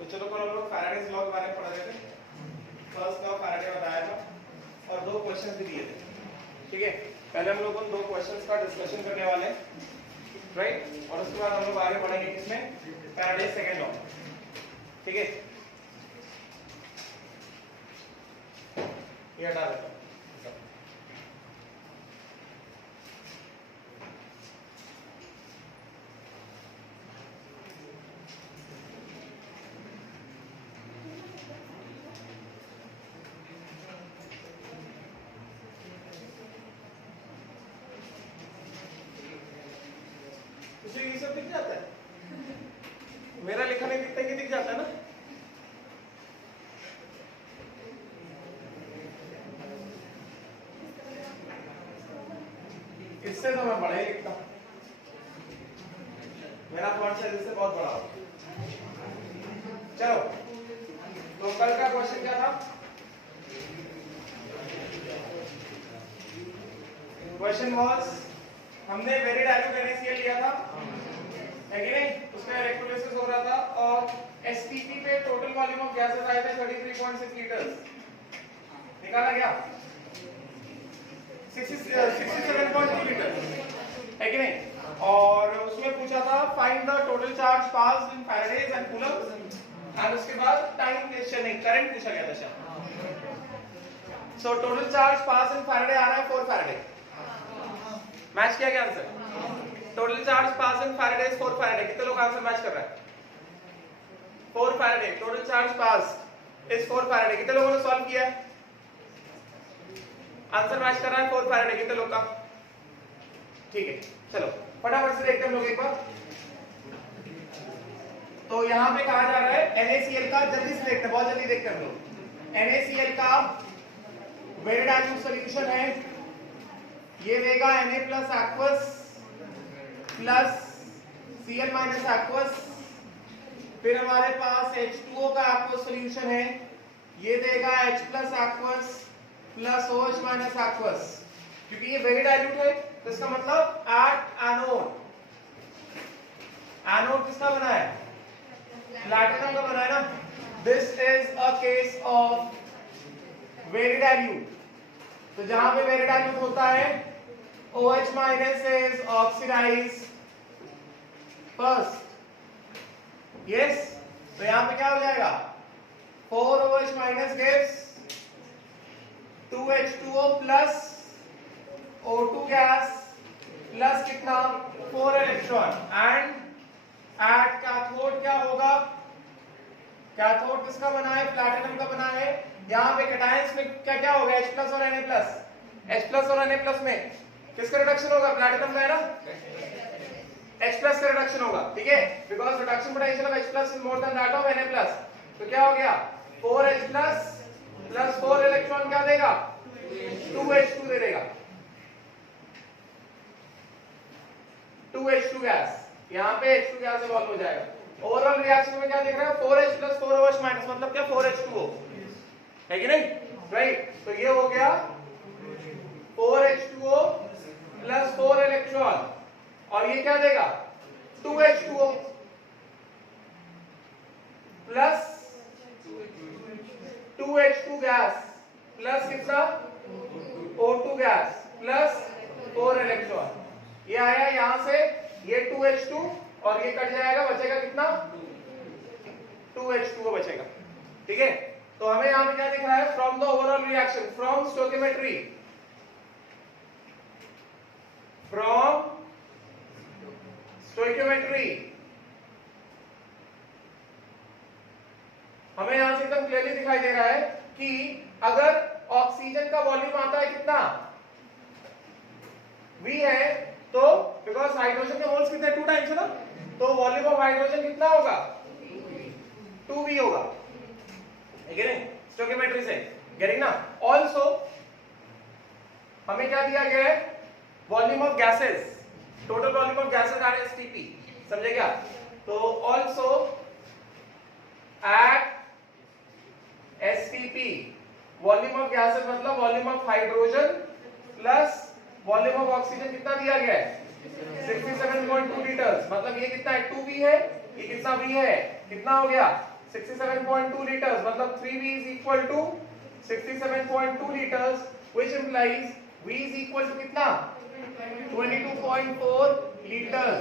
तो चलो कल हम लोग फैराडेज लॉ के बारे में पढ़ रहे थे। फर्स्ट लॉ फैराडे बताया था और दो क्वेश्चंस भी दिए थे। ठीक है, पहले हम लोग उन दो क्वेश्चंस का डिस्कशन करने वाले हैं, राइट, और उसके बाद हम लोग आगे बढ़ेंगे किसमें, फैराडेज सेकंड लॉ। ठीक है, ये हटा देता हूं। ये सब दिख जाता है, मेरा लिखा नहीं दिखता, ये दिख जाता है ना। इससे तो मैं बड़ा ही लिखता हूं, मेरा फॉन्ट साइज इससे बहुत बड़ा हो। चलो, तो कल का क्वेश्चन क्या था? क्वेश्चन वाज, हमने वेरिड एल्यूमिनेशियल लिया था, है कि नहीं? उसमें इलेक्ट्रोलिसिस हो रहा था और एसटीपी पे टोटल वॉल्यूम ऑफ गैसेस आए थे 33.6 लीटर्स। निकाला गया 67.2 लीटर, है कि नहीं? और उसमें पूछा था find the total charge passed in Faraday's and coulomb, और उसके बाद टाइम क्वेश्चन नहीं, करंट पूछा गया था शायद। So total charge pass in Faraday आ रहा है 4 फैराडे। मैच किया गया answer? Total charge pass in Faraday is 4 Faraday. कितने लोग आंसर मैच कर रहा है? 4 Faraday total charge pass is 4 Faraday. कितने लोगों ने सॉल्व किया है? आंसर मैच कर रहा है 4 फैराडे। कितने लोग का? ठीक है, चलो फटाफट से देखते हैं हम लोग एक बार। तो यहां पे कहा जा रहा है NaCl का, जल्दी से देखते हैं, बहुत जल्दी देखते हैं हम लोग। NaCl का वेरिड एल्यूमिनेट सॉल्यूशन है, ये देगा Na plus aqueous plus Cl minus aqueous. फिर हमारे पास H2O का एक्वस सॉल्यूशन है, ये देगा H plus aqueous plus OH minus aqueous. क्योंकि ये वेरिड एल्यूमिनेट है तो इसका मतलब एट एनोड, एनोड किसका बना है? प्लैटिनम का बना है ना। This is a case of varied aluminate. तो जहां पे वेरिड एल्यूमिनेट होता है OH minus is oxidize first. Yes, तो यहां पे क्या हो जाएगा? 4OH minus gives 2H2O plus O2 gas plus कितना? 4 इलेक्ट्रॉन। एंड एट कैथोड क्या होगा? कैथोड किसका बना है? प्लैटिनम का बना है। यहाँ पे कैटायंस में क्या क्या होगा? H प्लस और Na प्लस। H प्लस और Na प्लस में किसका रिडक्शन होगा? प्लैटिनम का है ना, H प्लस का रिडक्शन होगा। ठीक है, because reduction potential of H plus is more than that of Na plus. तो क्या हो गया? 4H प्लस प्लस 4 इलेक्ट्रॉन क्या देगा? 2H2 दे देगा, 2H2 गैस। यहाँ पे H2 गैस इवॉल्व हो जाएगा। ओवरऑल रिएक्शन में क्या देख रहे हैं? 4H प्लस 4OH माइनस, मतलब क्या? 4H2O, है कि नहीं? राइट, तो ये हो गया 4H2O प्लस 4 इलेक्ट्रॉन, और ये क्या देगा? 2H2O plus 2H2 gas plus कितना? O2 gas plus 4 electron. ये आया यहां से, ये 2H2 और ये कट जाएगा, बचेगा कितना? 2H2O बचेगा। ठीक है, तो हमें यहां पे क्या दिख रहा है? From the overall reaction, from stoichiometry, from stoichiometry हमें यहां से एकदम क्लियरली दिखाई दे रहा है कि अगर ऑक्सीजन का वॉल्यूम आता है कितना? V है, तो बिकॉज हाइड्रोजन के मोल्स कितने? 2 टाइम्स है ना, तो वॉल्यूम ऑफ हाइड्रोजन कितना होगा? 2V होगा, है कि नहीं? स्टोइकियोमेट्री से गेटिंग ना। ऑल्सो हमें क्या दिया गया है? Volume of gases, total volume of gases are STP, समझे क्या? तो also at STP volume of gases मतलब volume of hydrogen plus volume of oxygen कितना दिया गया है? 67.2 लीटर्स। मतलब ये कितना है? 2V है, ये कितना V है? कितना हो गया? 67.2 liters, मतलब 3V is equal to 67.2 liters, which implies V is equal to कितना 22.4 liters.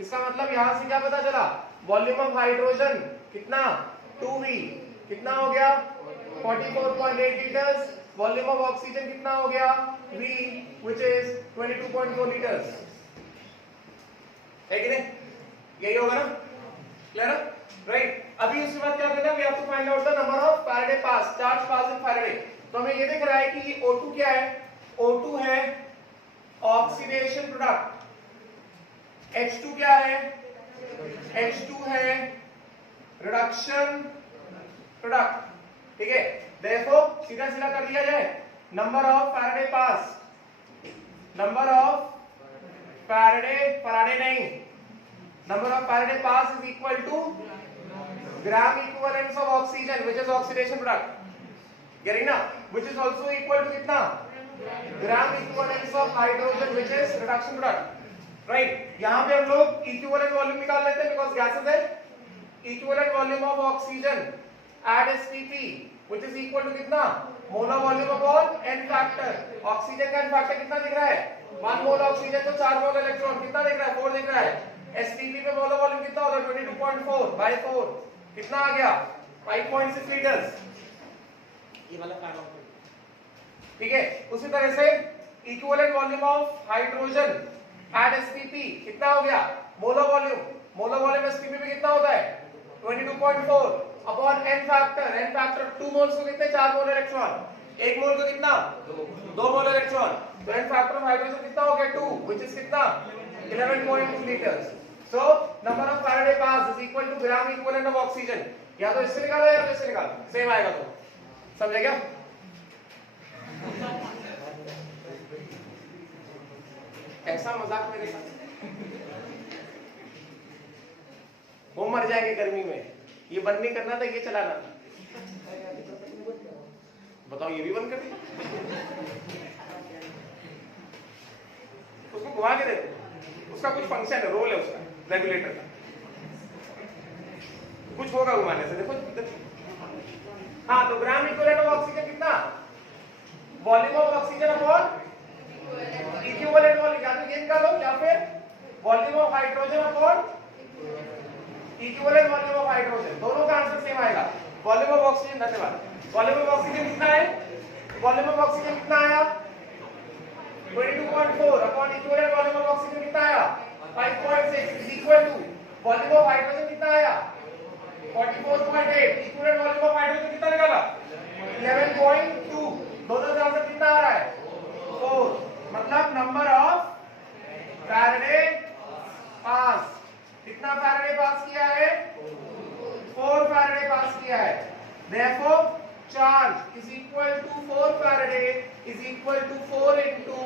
इसका मतलब यहां से क्या पता चला, वॉल्यूम ऑफ हाइड्रोजन कितना 2V कितना हो गया 44.8 liters, वॉल्यूम ऑफ ऑक्सीजन कितना हो गया V which is 22.4 liters. है कि नहीं, यही होगा ना, क्लियर है, राइट. अभी उसके बाद क्या करना है, we have to find out the number of Faraday pass, charge pass in Faraday. तो हमें ये दिख रहा है कि O2 क्या है, O2 है ऑक्सीडेशन प्रोडक्ट, H2 क्या है, H2 है रिडक्शन प्रोडक्ट. ठीक है, देखो सीधा सीधा कर दिया जाए, number of Faraday pass, number of Faraday नहीं, number of Faraday pass is equal to gram equivalents of oxygen which is oxidation product, getting na, which is also equal to कितना gram equivalents of hydrogen which is reduction product, right. यहाँ पे हम लोग equivalent volume निकाल लेते हैं because gases है, equivalent volume of oxygen at STP which is equal to कितना molar volume upon n factor. oxygen का n factor कितना दिख रहा है, 1 मोल ऑक्सीजन तो 4 मोल इलेक्ट्रॉन, कितना दिख रहा है 4 दिख रहा है. एसटीपी पे मोलर वॉल्यूम कितना होगा 22.4 by 4 कितना आ गया 5.6 लीटर्स. ये वाला फार्मूला, ठीक है. उसी तरह से equivalent volume of hydrogen at STP कितना हो गया मोलर वॉल्यूम एसटीपी पे कितना होता है 22.4 अपॉन एन फैक्टर 2 मोल्स को कितने 4 मोल इलेक्ट्रॉन, 1 मोल को कितना 2 मोल इलेक्ट्रॉन, तो एन फैक्टर ऑफ हाइड्रोजन कितना हो गया 2 व्हिच इज कितना 11.2 liters. So number of Faraday pass is equal to gram equivalent of oxygen. या तो इससे निकालो या तो इससे निकालो, सेम आएगा. तो समझे क्या, ऐसा मजाक मेरे साथ वो मर जाएंगे गर्मी में. ये बंद नहीं करना था, ये चलाना था. बताओ ये भी बंद कर दिया, उसको घुमा के देखो, उसका कुछ फंक्शन है, रोल है उसका, रेगुलेटर का, कुछ होगा घुमाने से. देखो हाँ, तो ग्राम इक्विवेलेंट ऑफ ऑक्सीजन कितना, volume of oxygen upon equivalent volume, या तो ये निकालो या फिर volume of hydrogen upon equivalent volume of hydrogen, दोनों का आंसर सेम आएगा. वॉल्यूम ऑफ ऑक्सीजन, धन्यवाद. वॉल्यूम ऑफ ऑक्सीजन कितना है, वॉल्यूम ऑफ ऑक्सीजन कितना आया 22.4 upon equivalent volume of oxygen कितना आया 5.6 is equal to volume of hydrogen कितना आया 44.8, इक्विवेलेंट वॉल्यूम ऑफ हाइड्रोजन कितना निकाला 11.2, दोनों का आंसर कितना आ रहा है 4. मतलब नंबर ऑफ फैराडे पास, कितना फैराडे पास किया है 4 फैराडे पास किया है. Therefore charge is equal to 4 Faraday is equal to 4 into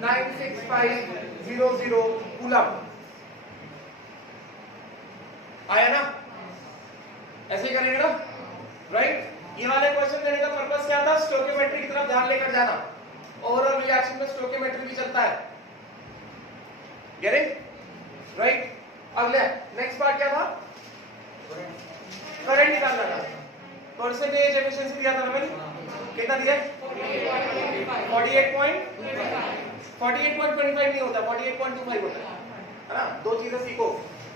96500 coulomb. आया ना, ऐसे ही करेंगे ना, राइट. ये वाले क्वेश्चन देने का पर्पस क्या था, स्टोइकियोमेट्री की तरफ ध्यान लेकर जाना. ओवरऑल रिएक्शन में स्टोइकियोमेट्री भी चलता है, गेटिंग राइट. अगले नेक्स्ट पार्ट क्या था, करंट निकालना था. परसेंटेज एफिशिएंसी दिया था मैंने, कितना दिया 48.25 नहीं होता, 48.25 होता है ना. दो चीजें सीखो.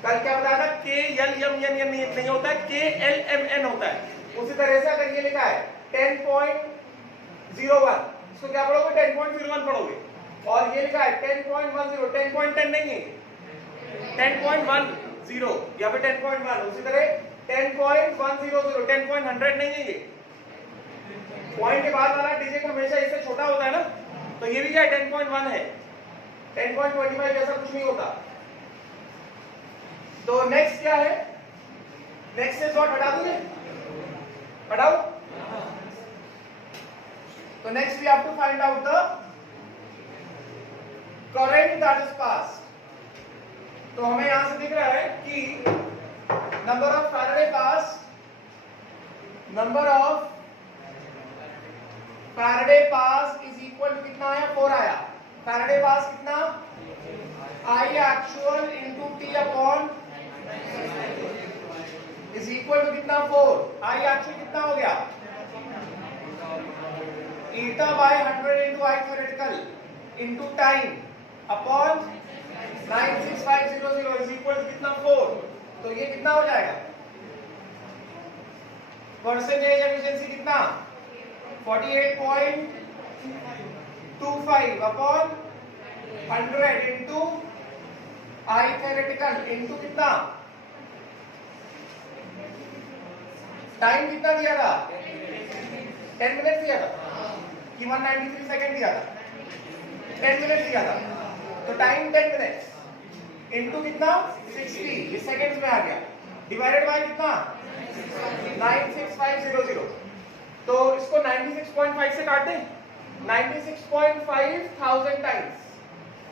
कल क्या बताया था, के एल एम एन नहीं होता है, के एल एम एन होता है. उसी तरह से अगर ये लिखा है 10.01, इसको क्या पढ़ोगे 10.01 पढ़ोगे. और ये लिखा है 10.10, 10.10 नहीं है, 10.10 या फिर 10.1. उसी तरह 10.100, 10.100 नहीं है. ये पॉइंट के बाद वाला डिजिट हमेशा इससे छोटा होता है ना, तो ये भी क्या है 10.1 है. 10.25 ऐसा कुछ नहीं होता. तो नेक्स्ट क्या है, नेक्स्ट इज व्हाट, हटा दोगे, हटाओ. तो next we have to find out the current that is pass. तो हमें यहां से दिख रहा है कि number of Faraday pass, number of Faraday pass is equal to कितना आया 4 आया. फैराडे पास कितना I actual into T upon is equal to कितना 4। आई एक्चुअली कितना हो गया eta by 100 into I theoretical into time upon 96500 is equal to कितना 4। तो ये कितना हो जाएगा परसेंटेज एफिशिएंसी कितना 48.25 upon 100 into I theoretical into कितना टाइम कितना दिया था 10 मिनट दिया था कि 193 सेकंड दिया था 10 मिनट दिया था तो टाइम 10 मिनट इनटू कितना 60 ये सेकंड्स में आ गया डिवाइडेड बाय कितना 96500 तो इसको 96.5 से काट दें 96.5 thousand times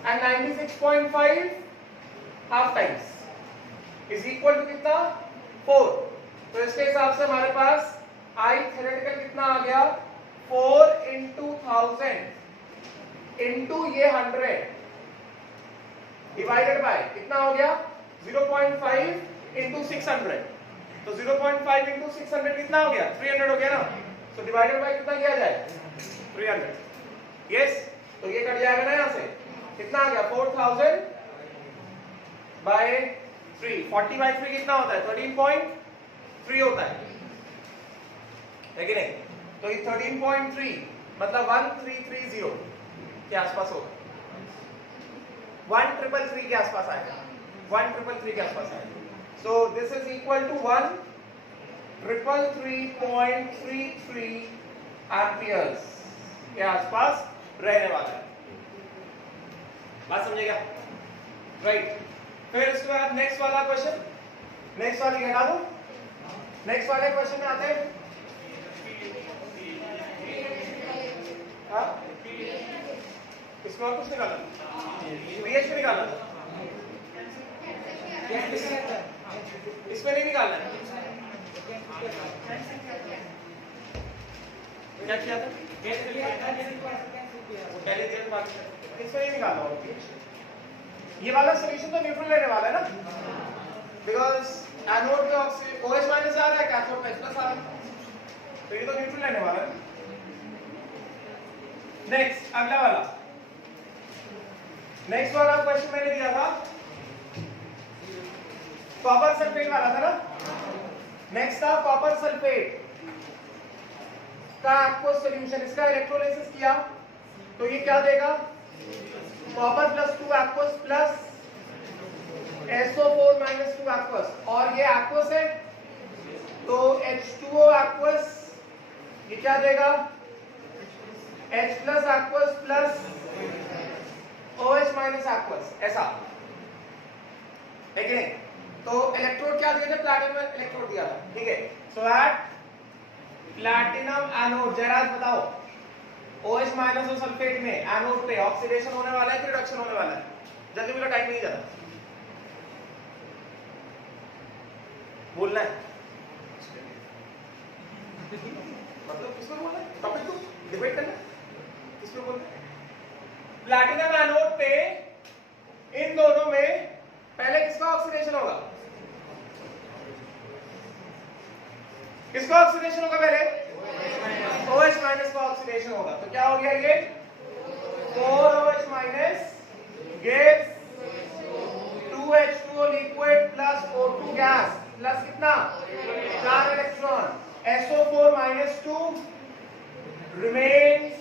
and 96.5 half times is equal to कितना 4। तो इसके हिसाब से हमारे पास आई थ्योरेटिकल कितना आ गया 4 into 1000 into ये 100 डिवाइडेड बाय कितना हो गया 0.5 into 600 तो 0.5 into 600 कितना हो गया 300 हो गया ना तो डिवाइडेड बाय कितना किया जाए 300 यस तो ये कट जाएगा ना यहाँ से कितना आ गया 4000 by 3 40 by 3 कितना होता है 13.3 होता है कि नहीं तो ये 13.3 मतलब 1330 के आसपास होगा 1333 के आसपास आएगा 1333 के आसपास आएगा so this is equal to 1333.33 amperes के आसपास रहने वाला है बात समझेगा राइट फिर इसके बाद नेक्स्ट वाला क्वेश्चन नेक्स्ट वाली हटा दो नेक्स्ट वाले क्वेश्चन में आते हैं इसमें और कुछ निकालना पीएच में निकालना इसमें नहीं निकालना क्या किया था इसमें नहीं निकालना ये वाला सोल्यूशन तो न्यूट्रल रहने वाला है ना बिकॉज एनोड पे ऑक्सीजन OH माइनस आ रहा है कैथोड पे H+ आ रहा है तो ये तो न्यूट्रल रहने वाला है नेक्स्ट अगला वाला नेक्स्ट वाला क्वेश्चन मैंने दिया था कॉपर सल्फेट वाला था ना नेक्स्ट था कॉपर सल्फेट का आपको सॉल्यूशन इसका इलेक्ट्रोलाइसिस किया तो ये क्या देगा copper +2 aqueous plus SO4 -2 aqueous और ये aqueous है तो H2O aqueous ये क्या देगा H+ aqueous plus OH - aqueous ऐसा है कि नहीं तो इलेक्ट्रोड क्या दिए थे प्लैटिनम इलेक्ट्रोड दिया था ठीक है सो एट प्लैटिनम एनोड जरा बताओ OH- और सल्फेट में एनोड पे ऑक्सीडेशन होने वाला है कि रिडक्शन होने वाला है जल्दी बोलो टाइम नहीं जाता बोलना है मतलब किसमें बोलना है टॉपिक तो डिबेट करना किसमें बोलना है प्लैटिनम एनोड पे इन दोनों में पहले किसका ऑक्सीडेशन होगा किसका ऑक्सीडेशन होगा पहले OH- का ऑक्सीडेशन होगा तो क्या हो गया ये 4OH- gives 2H2O liquid plus O2 gas plus कितना 4 electron SO4 -2 remains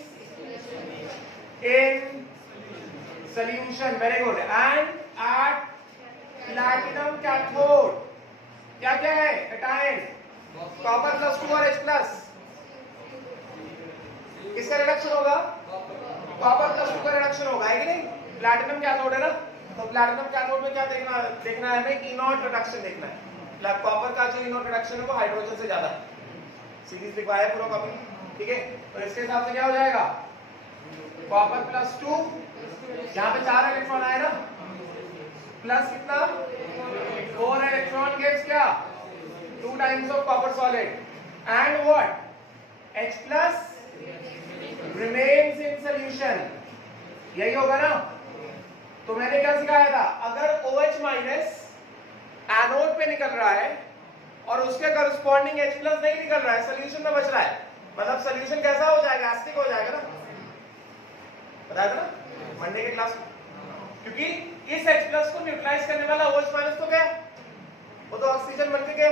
in solution very good and at platinum cathode क्या क्या है एटाइन कॉपर +2 और H+ किसका रिडक्शन होगा कॉपर +2 का रिडक्शन होगा है कि नहीं प्लैटिनम कैथोड है ना तो प्लैटिनम कैथोड में क्या देखना है हमें इनॉट रिडक्शन देखना है कॉपर का जो इनॉट रिडक्शन है वो हाइड्रोजन से ज्यादा है सीरीज लिखवाया पूरा कॉपी ठीक है तो इसके हिसाब से क्या हो जाएगा कॉपर +2 यहाँ पे 4 इलेक्ट्रॉन आए ना प्लस कितना 4 इलेक्ट्रॉन गिव्स क्या 2 times of copper solid and what H+ remains in solution यही होगा ना तो मैंने क्या सिखाया था अगर OH- एनोड पे निकल रहा है और उसके करस्पॉन्डिंग H प्लस नहीं निकल रहा है, सोल्यूशन में बच रहा है, मतलब सोल्यूशन कैसा हो जाएगा, एसिडिक हो जाएगा ना, बताया था ना मंडे के क्लास में। क्योंकि इस H प्लस को न्यूट्रलाइज करने वाला OH माइनस तो क्या है, वो तो ऑक्सीजन बनके गया,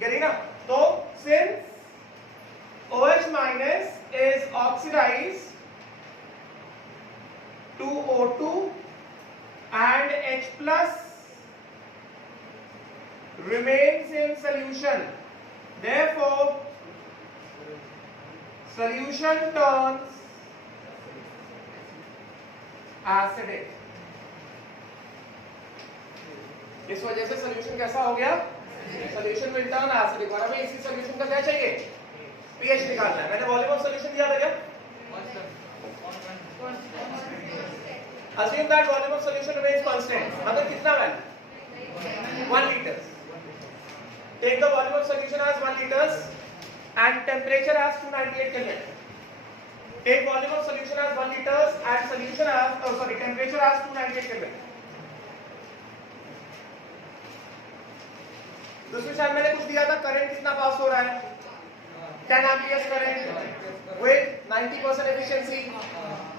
कह रही ना। तो since OH minus is oxidized to O2 and H plus remains in solution, therefore solution turns acidic। इस वजह से सॉल्यूशन कैसा हो गया, सॉल्यूशन विल टर्न एसिडिक। और हमें इसी सॉल्यूशन का क्या चाहिए, पीएच निकालना है। मैंने वॉल्यूम ऑफ सॉल्यूशन दिया था क्या, assume that volume of solution remains constant, मतलब कितना value 1 liters। take the volume of solution as 1 liters and temperature as 298 Kelvin। take volume of solution as 1 liters and solution as temperature as 298 Kelvin। दूसरी side मैंने कुछ दिया था, current कितना पास हो रहा है, 10 amperes current with 90% efficiency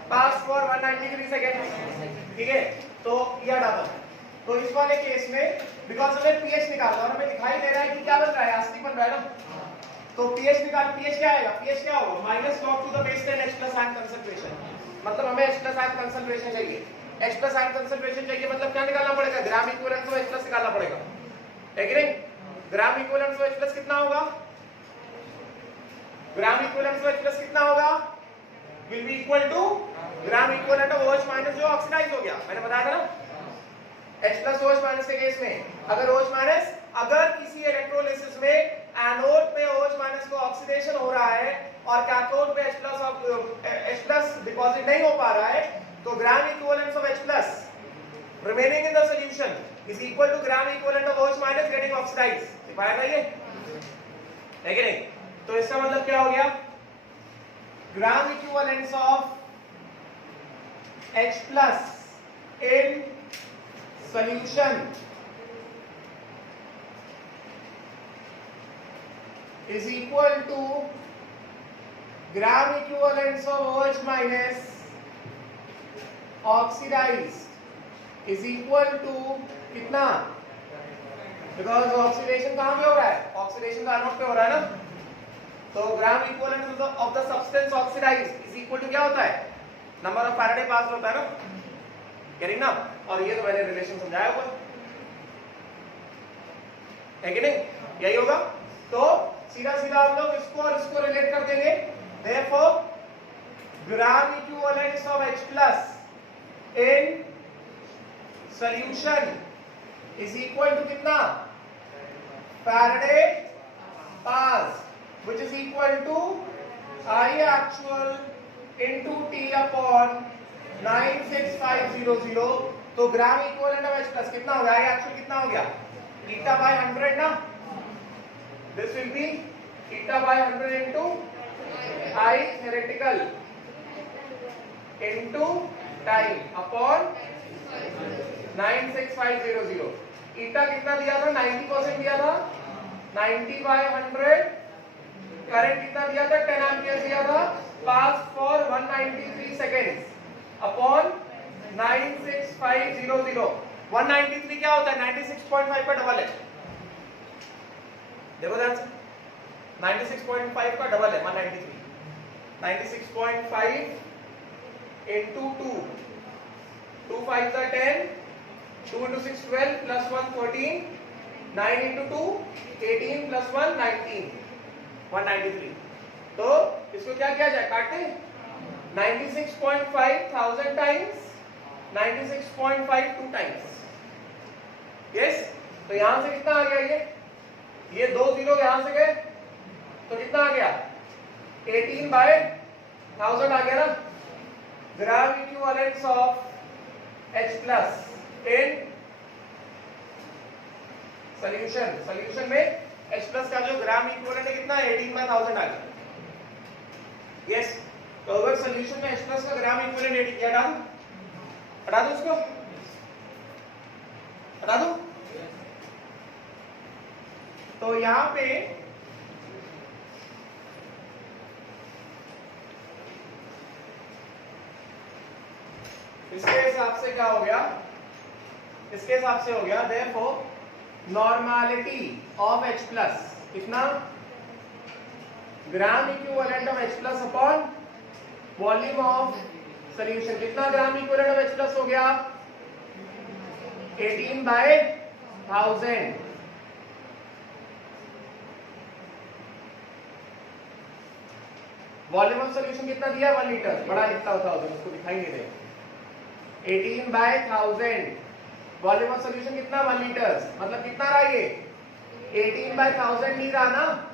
pass for 193 seconds, ठीक है। तो यह डाटा, तो इस वाले केस में बिकॉज हमें पीएच निकालना और हमें दिखाई दे रहा है कि क्या बन रहा है, एसिडिक बन रहा है ना, तो पीएच निकाल, पीएच क्या आएगा, पीएच क्या होगा, minus log to the base 10 H plus ion concentration, मतलब हमें H plus ion concentration चाहिए, H plus ion concentration चाहिए, मतलब क्या निकालना पड़ेगा, ग्राम इक्विवेलेंट ऑफ H plus निकालना पड़ेगा, है कि नहीं। ग्राम इक्विवेलेंट ऑफ H plus कितना होगा, ग्राम इक्विवेलेंट ऑफ H plus कितना होगा, will be equal to gram equivalent of OH minus जो ऑक्सीडाइज हो गया, मैंने बताया था ना H plus OH माइनस के केस में, अगर OH माइनस, अगर किसी इलेक्ट्रोलिसिस में एनोड में OH माइनस को ऑक्सीडेशन हो रहा है और कैथोड पे H plus डिपॉजिट नहीं हो पा रहा है, तो gram equivalent of H plus remaining in the solution is equal to gram equivalent of OH minus getting oxidized। दिखाया था ये, है कि नहीं। तो इसका मतलब क्या हो गया, gram equivalence of H plus in solution is equal to gram equivalence of OH minus oxidized is equal to कितना, बिकॉज ऑक्सीडेशन कहां पे हो रहा है, ऑक्सीडेशन का एनोड पे हो रहा है ना, तो gram equivalent of the substance oxidized is equal to क्या होता है, नंबर ऑफ फैराडे पास होता है ना, कह ना। और ये तो मैंने रिलेशन समझाया हुआ है कि नहीं, यही होगा। तो सीधा सीधा हम लोग इसको और इसको रिलेट कर देंगे, therefore gram equivalence of H plus in solution is equal to कितना, Faraday pass, which is equal to I actual into T upon 96500। तो gram equivalent of H plus कितना हो गया, I actual कितना हो गया, eta by 100 ना, this will be eta by 100 into I theoretical into time upon 96500। eta कितना दिया था, 90% दिया था, 90 by 100, करंट कितना दिया था, 10 एम्पियर दिया था, पास फॉर 193 सेकेंड्स अपॉन 96500। 193 क्या होता है, 96.5 का डबल है, देखो ध्यान से, 96.5 का डबल है 193, 96.5 into 2, 2 5s are 10, 2 into 6 12 plus 1 13, 9 into 2 18 plus 1 19, 193। तो इसको क्या किया जाए, काट दें, 96.5 1000 टाइम्स 96.5 2 टाइम्स, यस। तो यहां से कितना आ गया, ये 2 जीरो यहां से गए, तो कितना आ गया, 18 by 1000 आ गया ना। Gram equivalence of H plus in solution, solution में H plus का जो ग्राम इक्विवेलेंट है कितना, 18 by 1000 आ गया, यस। तो अगर सॉल्यूशन में H plus का ग्राम इक्विवेलेंट 80 क्या डालूं, हटा दो उसको, हटा दो, तो यहां पे इसके हिसाब से क्या हो गया, इसके हिसाब से हो गया therefore normality of H plus कितना, gram equivalent of H plus upon volume of solution, कितना gram equivalent of H plus हो गया, 18/1000। वॉल्यूम ऑफ सॉल्यूशन कितना दिया, 1 लीटर, बड़ा लिखता होता है उसको दिखाई नहीं दे, 18/1000। वॉल्यूम ऑफ सॉल्यूशन कितना, 1 लीटर, मतलब कितना रहा ये 18/1000 नहीं रहा ना।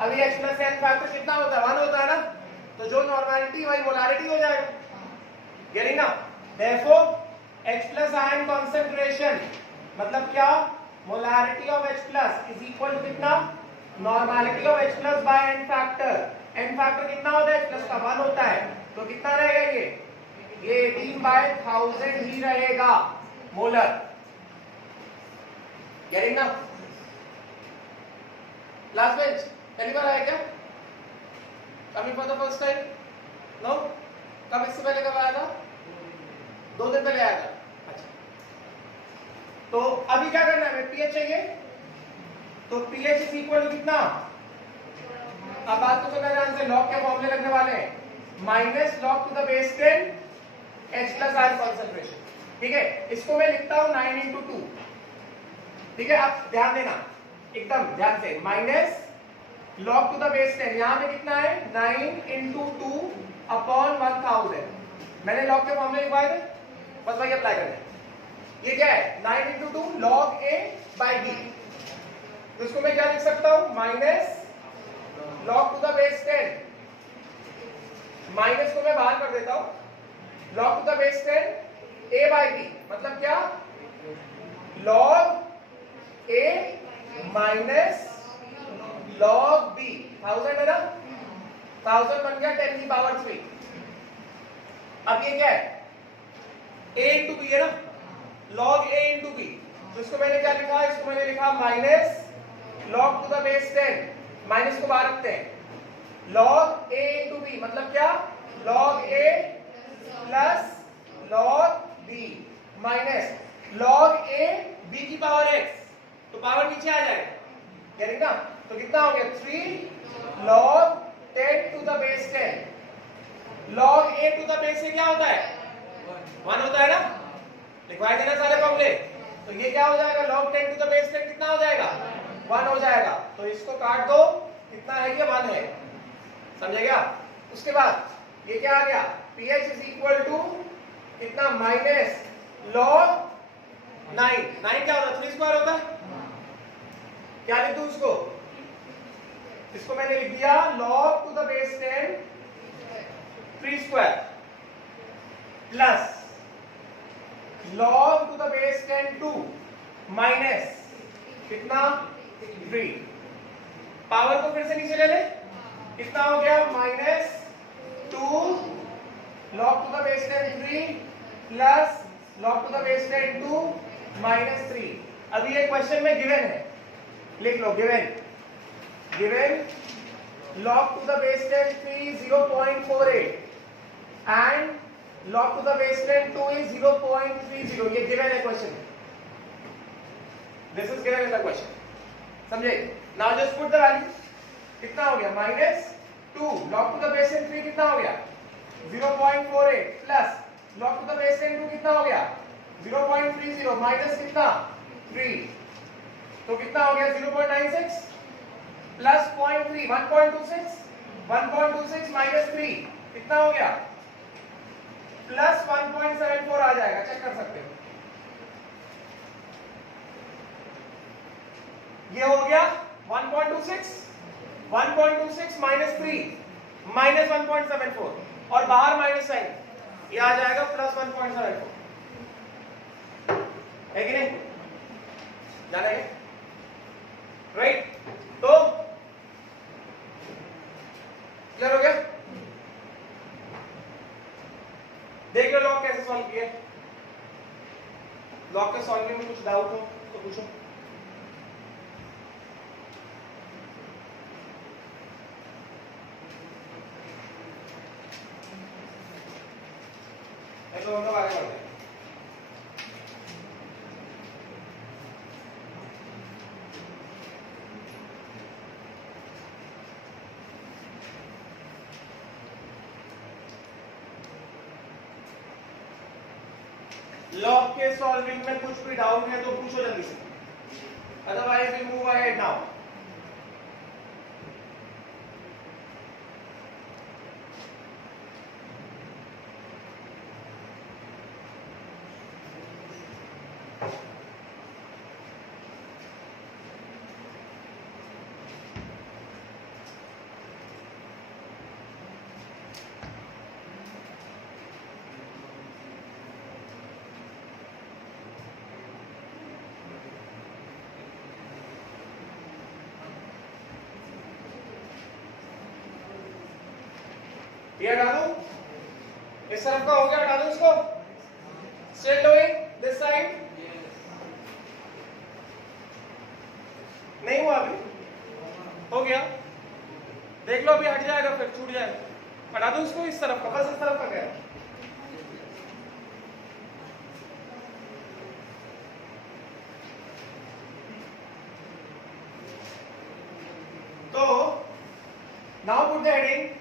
अभी H प्लस n फैक्टर कितना होता है, 1 होता है ना, तो जो नॉर्मलिटी वही मोलारिटी हो जाएगा, गेटिंग ना। Therefore H plus ion concentration मतलब क्या, molarity of H plus is equal to कितना, normality of H plus by n factor. n factor कितना होता है, H प्लस का 1 होता है, तो कितना रहेगा ये 18/1000 ही रहेगा मोलर, गेटिंग ना। लास्ट बेंच पहली बार आया क्या, coming for the first time, no, कब इससे पहले कब आया था, 2 दिन पहले आया था, अच्छा। तो अभी क्या करना है, हमें पीएच चाहिए, तो पीएच इज इक्वल टू कितना, अब बात को सुनना ध्यान से, लॉग के फॉर्मूले लगने वाले हैं, minus log to the base 10 H plus ion concentration, ठीक है। इसको मैं लिखता हूं 9 into 2, ठीक है, आप ध्यान देना एकदम ध्यान से, minus log to the base 10, यहां पे कितना है 9 into 2 अपॉन 1000, मैंने log के फॉर्मूले लिखवाए थे, बस वही अप्लाई करना है। ये क्या है 9 into 2 log a by b, तो इसको मैं क्या लिख सकता हूं, minus log to the base 10, minus को मैं बाहर कर देता हूं, log to the base 10 a by b, मतलब क्या log a minus log b, 1000 है ना, 1000 बन गया 10 की पावर 3। अब ये क्या है a into b है ना, log a into b, तो इसको मैंने क्या लिखा, इसको मैंने लिखा minus log to the base 10, minus को बाहर रखते हैं, log a into b मतलब क्या, log a plus log b minus log a b की पावर x, तो पावर नीचे आ जाएगा, यानी ना, तो कितना हो गया 3 log 10 to the base 10, log a to the base से क्या होता है 1 होता है ना, लिखवाए थे ना सारे फॉर्मूले, तो ये क्या हो जाएगा log 10 टू द बेस 10 कितना हो जाएगा 1 हो जाएगा, तो इसको काट दो, कितना है ये 1 है, समझ गया। उसके बाद ये क्या आ गया, pH इज इक्वल टू कितना, माइनस log 9 क्या होता है 3 स्क्वायर होता है, क्या लिख दूं इसको, इसको मैंने लिख दिया log to the base 10 3 square plus log to the base 10 2 minus कितना 3, पावर को फिर से नीचे ले ले, कितना हो गया minus 2 log to the base 10 3 plus log to the base 10 2 minus 3। अभी एक क्वेश्चन में गिवन है, लिख लो given log to the base 10 3 0.48 and log to the base 10 2 is 0.30, ये गिवन है question, this is given in the question, समझे। Now just put the value, कितना हो गया minus 2 log to the base 10 3 कितना हो गया 0.48 plus log to the base 10 2 कितना हो गया 0.30 माइनस कितना 3, तो कितना हो गया 0.96 प्लस 0.3 1.26 माइनस 3 कितना हो गया प्लस 1.74 आ जाएगा, चेक कर सकते हो, ये हो गया 1.26 माइनस 3 माइनस 1.74 और बाहर माइनस साइन, ये आ जाएगा प्लस 1.74, है कि नहीं, जाना है राइट। तो क्लियर हो गया, देख लो लॉग कैसे सॉल्व किए, लॉग के सॉल्विंग में कुछ डाउट हो तो पूछो। तो हम लोग आगे बढ़ते हैं। लॉग के सॉल्विंग में कुछ भी डाउट है तो पूछो जल्दी से, otherwise we move ahead now. ये हटा दूं, इस तरफ का हो गया, हटा दूं इसको। स्टिल डूइंग दिस साइड, नहीं हुआ अभी, हो गया, देख लो अभी हट जाएगा, फिर छूट जाएगा। हटा दूं इसको, इस तरफ का, बस इस तरफ का गया। तो now put the heading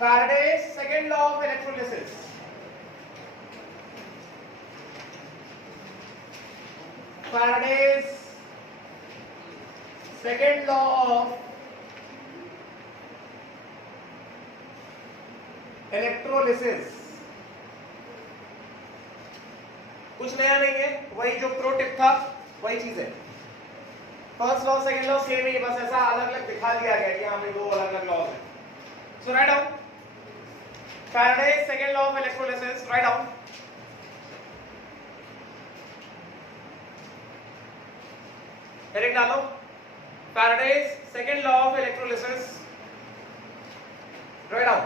Faraday's second law of electrolysis. Faraday's second law of electrolysis. कुछ नया नहीं है, वही जो प्रो टिप था वही चीज है। First law second law same ही, बस ऐसा अलग अलग दिखा दिया गया कि यहाँ पे दो अलग अलग लॉज हैं। So write down Faraday's second law of electrolysis. Write down. Heading डालो, Faraday's second law of electrolysis. Write down.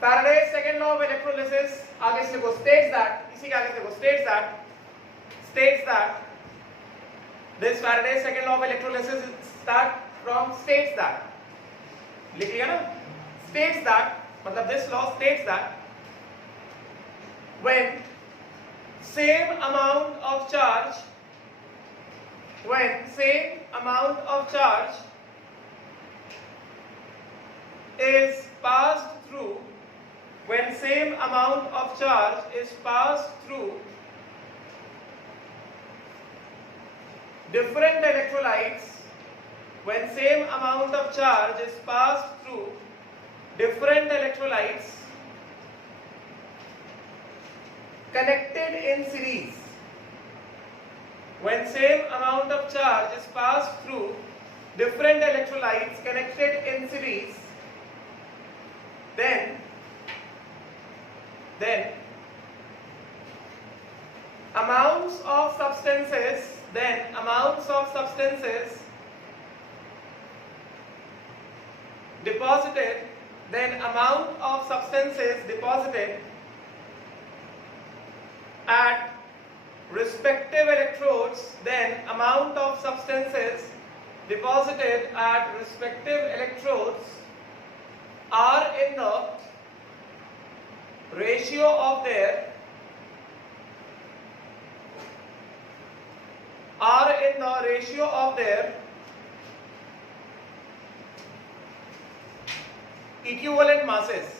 Faraday's second law of electrolysis. आगे से लिखो states that, इसी के आगे से लिखो states that this Faraday's second law of electrolysis start from states that. लिख लिया ना, states that मतलब this law states that when same amount of charge is passed through different electrolytes, when same amount of charge is passed through different electrolytes connected in series, when same amount of charge is passed through different electrolytes connected in series, then amounts of substances deposited at respective electrodes are in the ratio of their equivalent masses.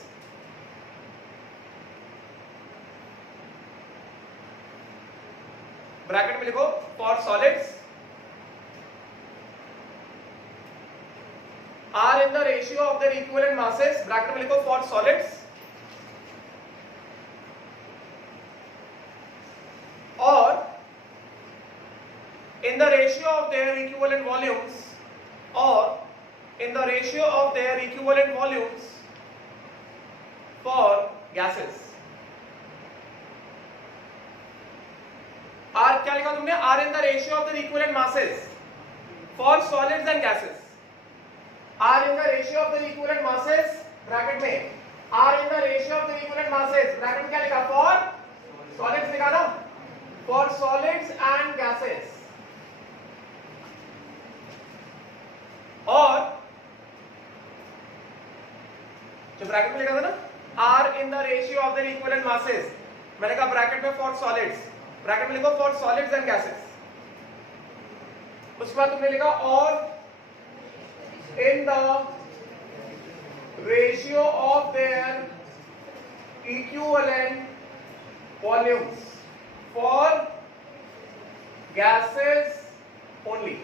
Bracket में लिखो for solids are in the ratio of their equivalent masses, bracket में लिखो for solids, or in the ratio of their equivalent volumes, for gases. R क्या लिखा तुमने? R in the ratio of the equivalent masses for solids and gases. R in the ratio of the equivalent masses, bracket में R in the ratio of the equivalent masses, bracket क्या लिखा? For solids लिखा ना, for solids and gases, और जो bracket में लिखा था ना, are in the ratio of the equivalent masses, मैंने कहा ब्रैकेट में फॉर सॉलिड्स, ब्रैकेट में लिखो फॉर सॉलिड्स एंड गैसेस। उसके बाद तुमने लिखा और इन the ratio of their equivalent volumes for gases only.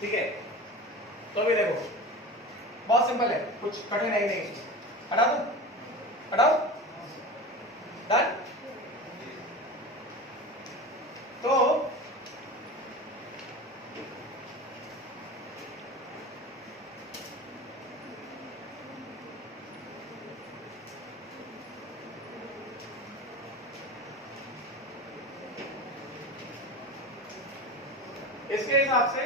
ठीक है, तो अभी देखो बहुत सिंपल है, कुछ कठिन है ही नहीं। हटा दो, हटाओ, डन। तो इसके हिसाब से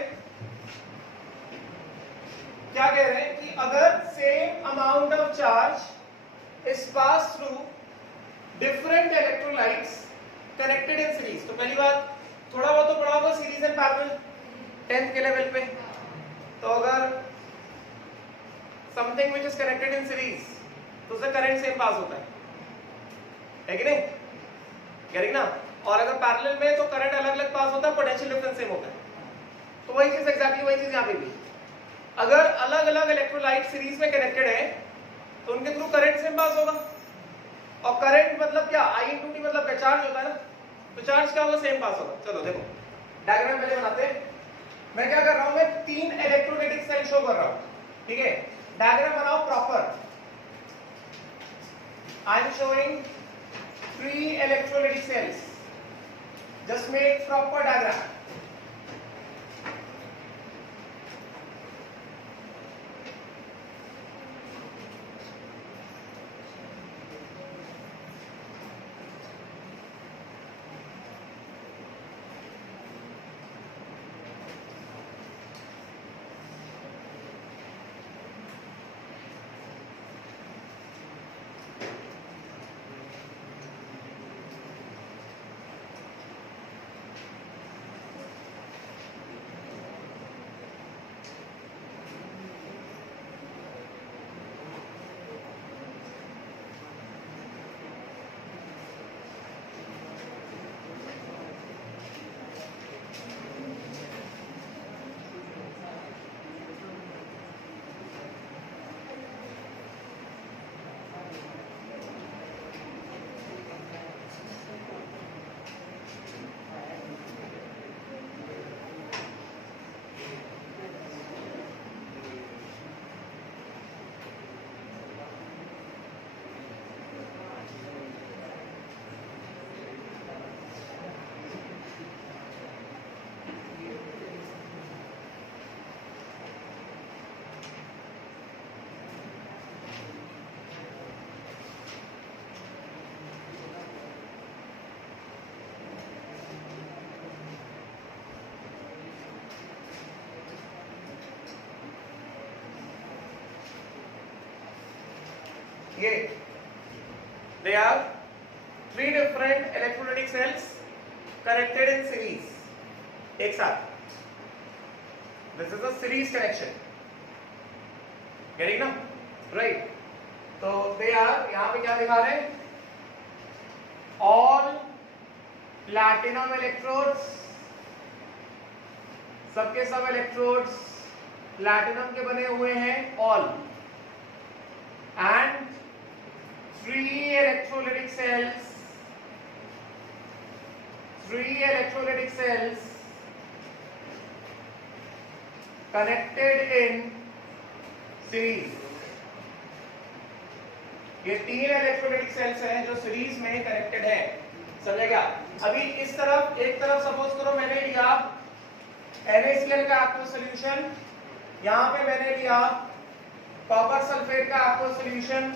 क्या कह रहे हैं कि अगर same amount of charge is pass through different electrolytes connected in series, तो पहली बात थोड़ा बहुत तो पढ़ा होगा सीरीज एंड पैरेलल 10th के लेवल पे। तो अगर something which is connected in series तो उसका करंट सेम पास होता है कि नहीं, करेक्ट ना। और अगर पैरेलल में तो करंट अलग अलग पास होता है, पोटेंशियल डिफरेंस सेम होता है। तो वही चीज एग्जैक्टली वही चीज यहाँ पे भी, अगर अलग अलग इलेक्ट्रोलाइट सीरीज में कनेक्टेड है तो उनके थ्रू करंट सेम पास होगा। और करंट मतलब क्या, I × T मतलब क्या, चार्ज होता है ना, तो चार्ज क्या होगा, सेम पास होगा। चलो देखो डायग्राम पहले बनाते हैं। मैं क्या कर रहा हूं, मैं 3 इलेक्ट्रोनेटिक सेल शो कर रहा हूं, ठीक है। डायग्राम बनाओ proper. I am showing 3 electrolytic cells, just make proper diagram. ये they are 3 different electrolytic cells connected in series एक साथ। This is a series connection, getting ना, right? तो they are, यहाँ पे क्या दिखा रहे हैं, all platinum electrodes, सबके सब इलेक्ट्रोड्स प्लैटिनम के बने हुए हैं all, and 3 electrolytic cells connected in series। ये 3 इलेक्ट्रोलाइटिक सेल्स हैं जो सीरीज में कनेक्टेड है, समझेगा। अभी इस तरफ, एक तरफ सपोज करो मैंने लिया NaCl का एक्वस सॉल्यूशन, यहाँ पे मैंने लिया कॉपर सल्फेट का एक्वस सॉल्यूशन,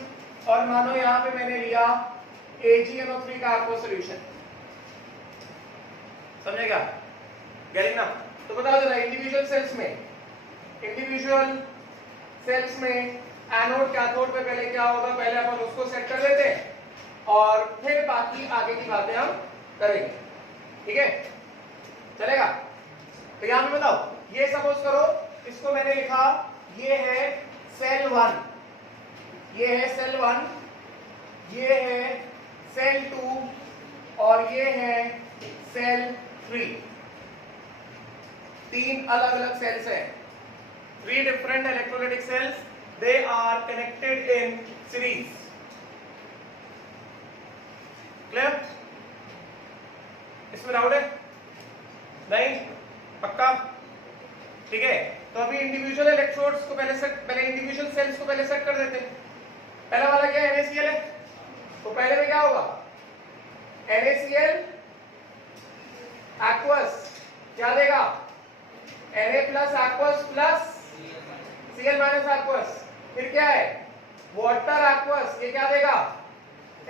और मानो यहाँ पे मैंने लिया AgNO3 का एक्वस सॉल्यूशन, समझेगा, गेटिंग ना। तो बताओ जरा इंडिविजुअल सेल्स में एनोड कैथोड पे पहले क्या होगा, पहले अपन उसको सेट कर लेते हैं और फिर बाकी आगे की बातें हम करेंगे, ठीक है, चलेगा। तो यहां पे बताओ, ये सपोज करो इसको मैंने लिखा, ये है सेल 1, ये है सेल 1, ये है सेल 2 और ये है सेल 3। 3 अलग अलग सेल्स हैं, 3 different electrolytic cells, they are connected in series. Clear? इसमें डाउट है? नहीं? पक्का? ठीक है, तो अभी इंडिविजुअल इलेक्ट्रोड्स को पहले इंडिविजुअल सेल्स को पहले सेट कर देते हैं। पहला वाला क्या है? NaCl है, तो पहले में क्या होगा? NaCl aqueous क्या देगा? Na plus aqueous plus Cl minus aqueous, फिर क्या है? वाटर aqueous, ये क्या देगा?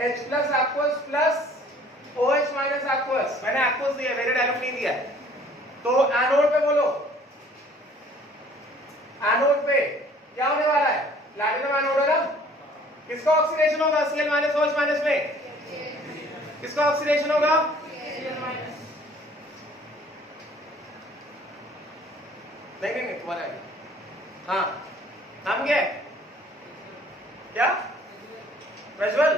H plus aqueous plus OH minus aqueous, मैंने aqueous दिया, मेरे डायलॉग नहीं दिया है। तो एनोड पे बोलो, एनोड पे क्या होने वाला है? प्लैटिनम एनोड है ना, किसका ऑक्सीडेशन होगा Cl माइनस OH माइनस में? किसका ऑक्सीडेशन होगा? नहीं तुम्हारा है। हाँ, नाम क्या है? क्या? प्रज्वल,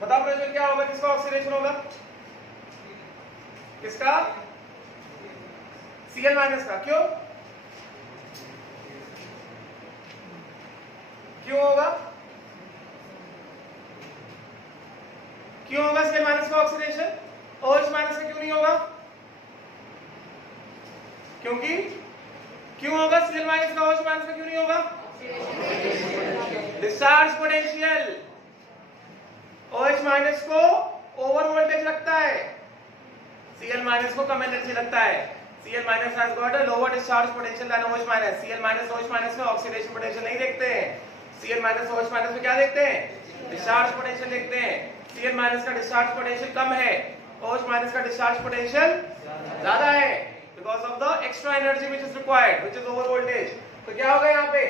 बताओ प्रज्वल क्या होगा, किसका ऑक्सीडेशन होगा? किसका? Cl माइनस का। क्यों? क्यों होगा? क्यों होगा Cl माइनस का ऑक्सीडेशन? OH माइनस का क्यों नहीं होगा? क्योंकि क्यों होगा Cl माइनस का OH माइनस का क्यों नहीं होगा? डिस्चार्ज पोटेंशियल, OH माइनस को ओवर वोल्टेज लगता है, Cl माइनस को कम एनर्जी लगता है। Cl minus has got a lower discharge potential than OH minus. Cl minus OH minus में ऑक्सीडेशन पोटेंशियल नहीं देखते हैं, Cl माइनस OH माइनस में क्या देखते हैं? डिस्चार्ज पोटेंशियल देखते हैं। Cl माइनस का डिस्चार्ज पोटेंशियल कम है, OH माइनस का डिस्चार्ज पोटेंशियल ज्यादा है, because of the extra energy which is required, which is over voltage। तो क्या होगा यहाँ पे?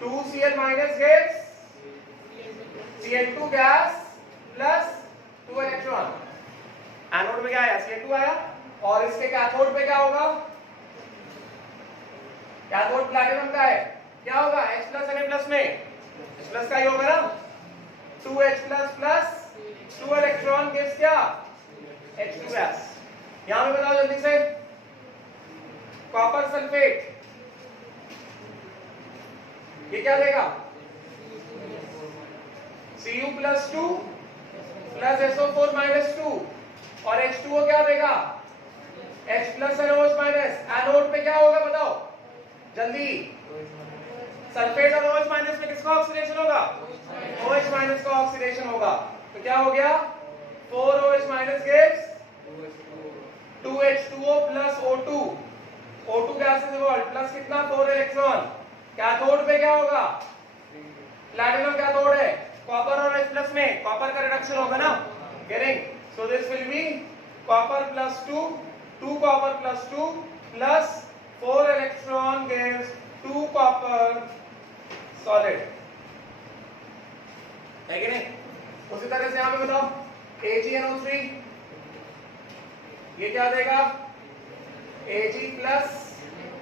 2Cl minus gives Cl2 gas plus 2 electron। Anode में क्या आया? Cl2 आया, और इसके कैथोड पे क्या होगा? कैथोड प्लैटिनम का है, क्या होगा? H प्लस Na प्लस में H प्लस का ही होगा ना, 2H plus plus 2 electron gives क्या? H2 gas. यहां पे बताओ जल्दी से, कॉपर सल्फेट ये क्या देगा? Cu plus 2 plus SO4 minus 2 और H2O क्या देगा? H plus NOH minus. Anode पे क्या होगा बताओ जल्दी? सल्फेट और OH माइनस में किसका ऑक्सीडेशन होगा? OH माइनस का ऑक्सीडेशन होगा। तो क्या हो गया? 4OH minus gives 2H2O plus O2। O2 gas is evolve plus कितना? 4 इलेक्ट्रॉन। कैथोड पे क्या होगा? प्लैटिनम कैथोड है, कॉपर और H प्लस में कॉपर का रिडक्शन होगा ना, getting, so this will B copper plus 2 copper plus 2 plus 4 electron gives 2 copper solid, है कि नहीं? उसी तरह से यहां पे बताओ AgNO3 ये क्या देगा? Ag plus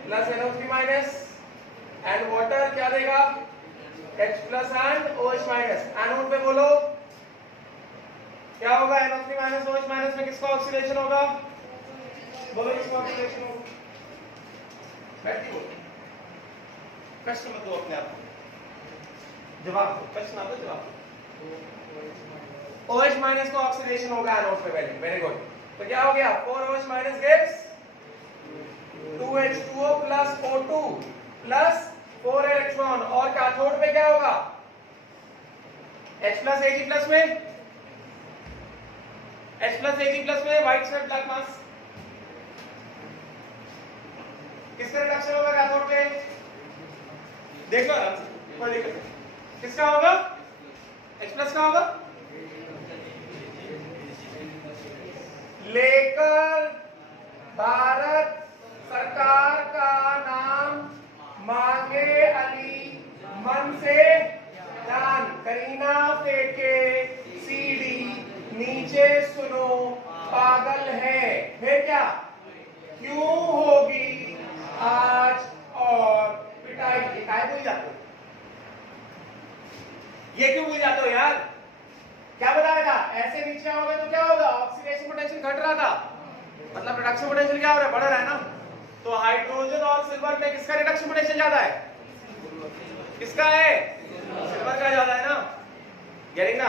plus NO3 minus and water क्या देगा? H plus and OH minus. Anode पे बोलो क्या होगा? NO3 माइनस OH माइनस में किसका ऑक्सीडेशन होगा? बोलो किसका ऑक्सीडेशन होगा? बैठ बोलो, प्रश्न मत दो अपने आप को, जवाब दो, प्रश्न ना दो, जवाब दो। OH माइनस का ऑक्सीडेशन होगा एनोड पे, वेरी गुड। तो क्या हो गया? 4OH minus gives 2H2O plus O2 plus 4 electron, और कैथोड पे क्या होगा? H प्लस Ag प्लस में व्हाइट सेल ब्लैक मास, किसका रिडक्शन होगा कैथोड पे? देखो कोई दिक्कत नहीं, किसका होगा? H प्लस का होगा। लेकर भारत सरकार का नाम मांगे अली मन से जान, करीना फेंके सीडी नीचे सुनो ये क्यों भूल जाते हो यार? क्या बताया था? ऐसे नीचे आओगे तो क्या होगा? ऑक्सीडेशन पोटेंशियल घट रहा था, मतलब रिडक्शन पोटेंशियल क्या हो रहा है? बढ़ रहा है ना। तो हाइड्रोजन और सिल्वर में किसका रिडक्शन पोटेंशियल ज्यादा है? किसका है? सिल्वर का ज्यादा है ना। गेटिंग ना?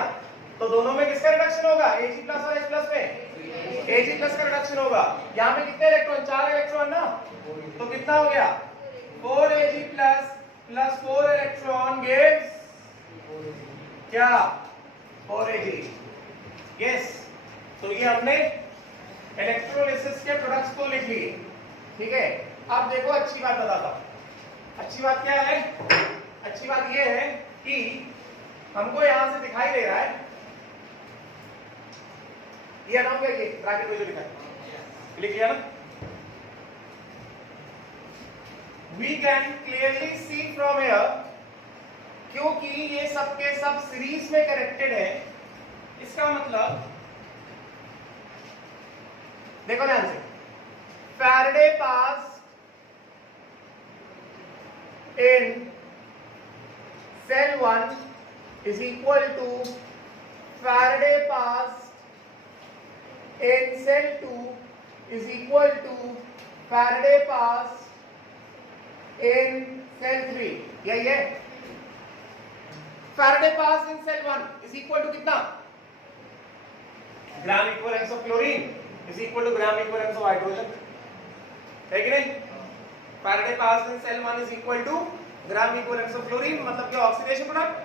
तो दोनों में किसका रिडक्शन होगा? Ag प्लस और H प्लस में Ag प्लस का रिडक्शन होगा। यहाँ पे कितने इलेक्ट्रॉन? 4 इलेक्ट्रॉन ना। तो कितना हो गया? 4Ag plus plus 4 electron gives क्या? 4Ag। यस। तो ये हमने इलेक्ट्रोलिसिस के प्रोडक्ट्स को लिख लिए, ठीक है। अब देखो अच्छी बात बताता हूं। अच्छी बात क्या है? अच्छी बात ये है कि हमको यहां से दिखाई दे रहा है, ये नाम क्या, ये ब्रैकेट में जो लिखा है, लिख लिया ना। We can clearly see from here, क्योंकि ये सब के सब सीरीज में कनेक्टेड है, इसका मतलब देखो ध्यान से, Faraday pass in cell 1 is equal to Faraday passed in cell 2 is equal to Faraday passed in cell 3। यही है। Faraday passed in cell 1 is equal to कितना? Gram equivalence of chlorine is equal to gram equivalence of hydrogen, है कि नहीं? Faraday passed in cell 1 is equal to gram equivalence of chlorine, मतलब क्या? Oxidation product,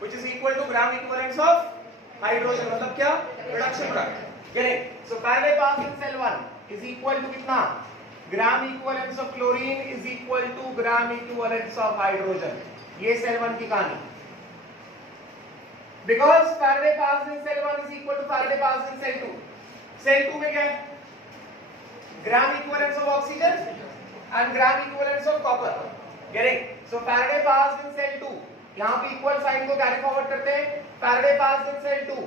which is equal to gram equivalence of hydrogen, मतलब क्या? Reduction product. Correct. So Faraday passed in cell 1 is equal to कितना? Gram equivalence of chlorine is equal to gram equivalence of hydrogen. ये cell 1 की कहानी। Because Faraday passed in cell 1 is equal to Faraday passed in cell 2। Cell 2 में क्या है? Gram equivalence of oxygen and gram equivalence of copper. Correct. So Faraday passed in cell 2, यहां पे equal sign को carry forward करते हैं। Faraday passed in cell 2,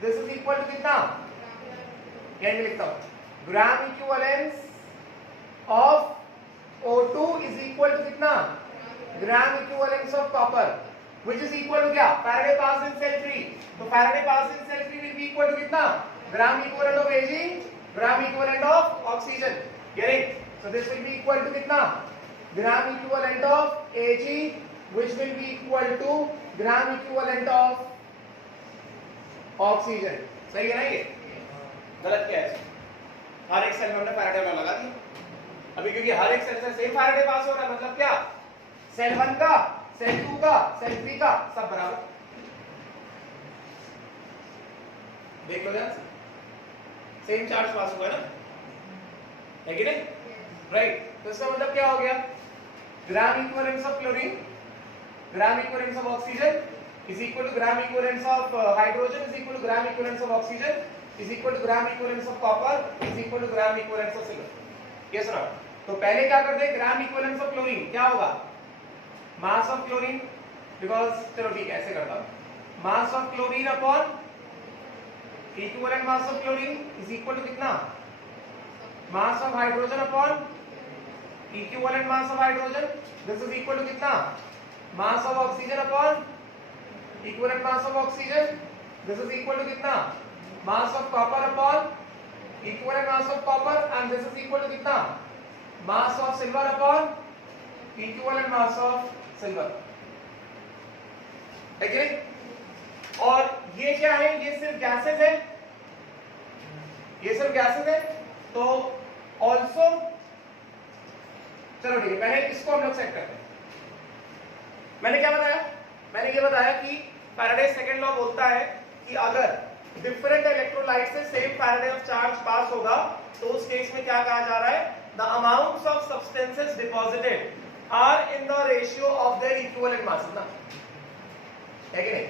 this is equal to कितना? यहां पे लिखता हूं, gram equivalence of O2 is equal to कितना? Gram equivalence of copper, which is equal to क्या? Faraday passed in cell 3। तो Faraday passed in cell 3 will be equal to कितना? Gram equivalent of Ag, gram equivalent of oxygen. Correct. So this will be equal to कितना? Gram equivalent of Ag, which will be equal to gram equivalent of oxygen. सही है ना? ये गलत क्या है? हर एक सेल में हमने फैराडे लॉ लगा दिया अभी, क्योंकि हर एक सेल से सेम फैराडे पास हो रहा है, मतलब क्या? सेल 1 का, सेल 2 का, सेल 3 का, सब बराबर। देख लो ध्यान से, सेम चार्ज पास हुआ है ना, है कि नहीं? राइट। तो इसका मतलब क्या हो गया? Gram equivalence of chlorine, gram equivalence of oxygen is equal to gram equivalence of hydrogen is equal to gram equivalence of oxygen is equal to gram equivalence of copper is equal to gram equivalence of silver. ये सुना। तो पहले क्या करते हैं? ग्राम equivalence of chlorine क्या होगा? Mass of chlorine, because चलो ठीक है ऐसे करता हूं, mass of chlorine upon equivalent mass of chlorine is equal to कितना? Mass of hydrogen upon equivalent mass of hydrogen, this is equal to कितना? Mass of oxygen upon equivalent mass of oxygen, this is equal to कितना? Mass of copper upon equivalent mass of copper, and this is equal to कितना? Mass of silver upon equivalent mass of silver. है कि नहीं? और ये क्या है? ये सिर्फ गैसेस है, ये सिर्फ गैसेस है। तो ऑल्सो चलो ठीक है, पहले इसको हम लोग सेट करते हैं। मैंने क्या बताया? मैंने ये बताया कि फैराडे सेकंड लॉ बोलता है कि अगर डिफरेंट इलेक्ट्रोलाइट से सेम फैराडे ऑफ चार्ज पास होगा, तो उस केस में क्या कहा जा रहा है? The amounts of substances deposited are in the ratio of their equivalent mass, ना है कि नहीं?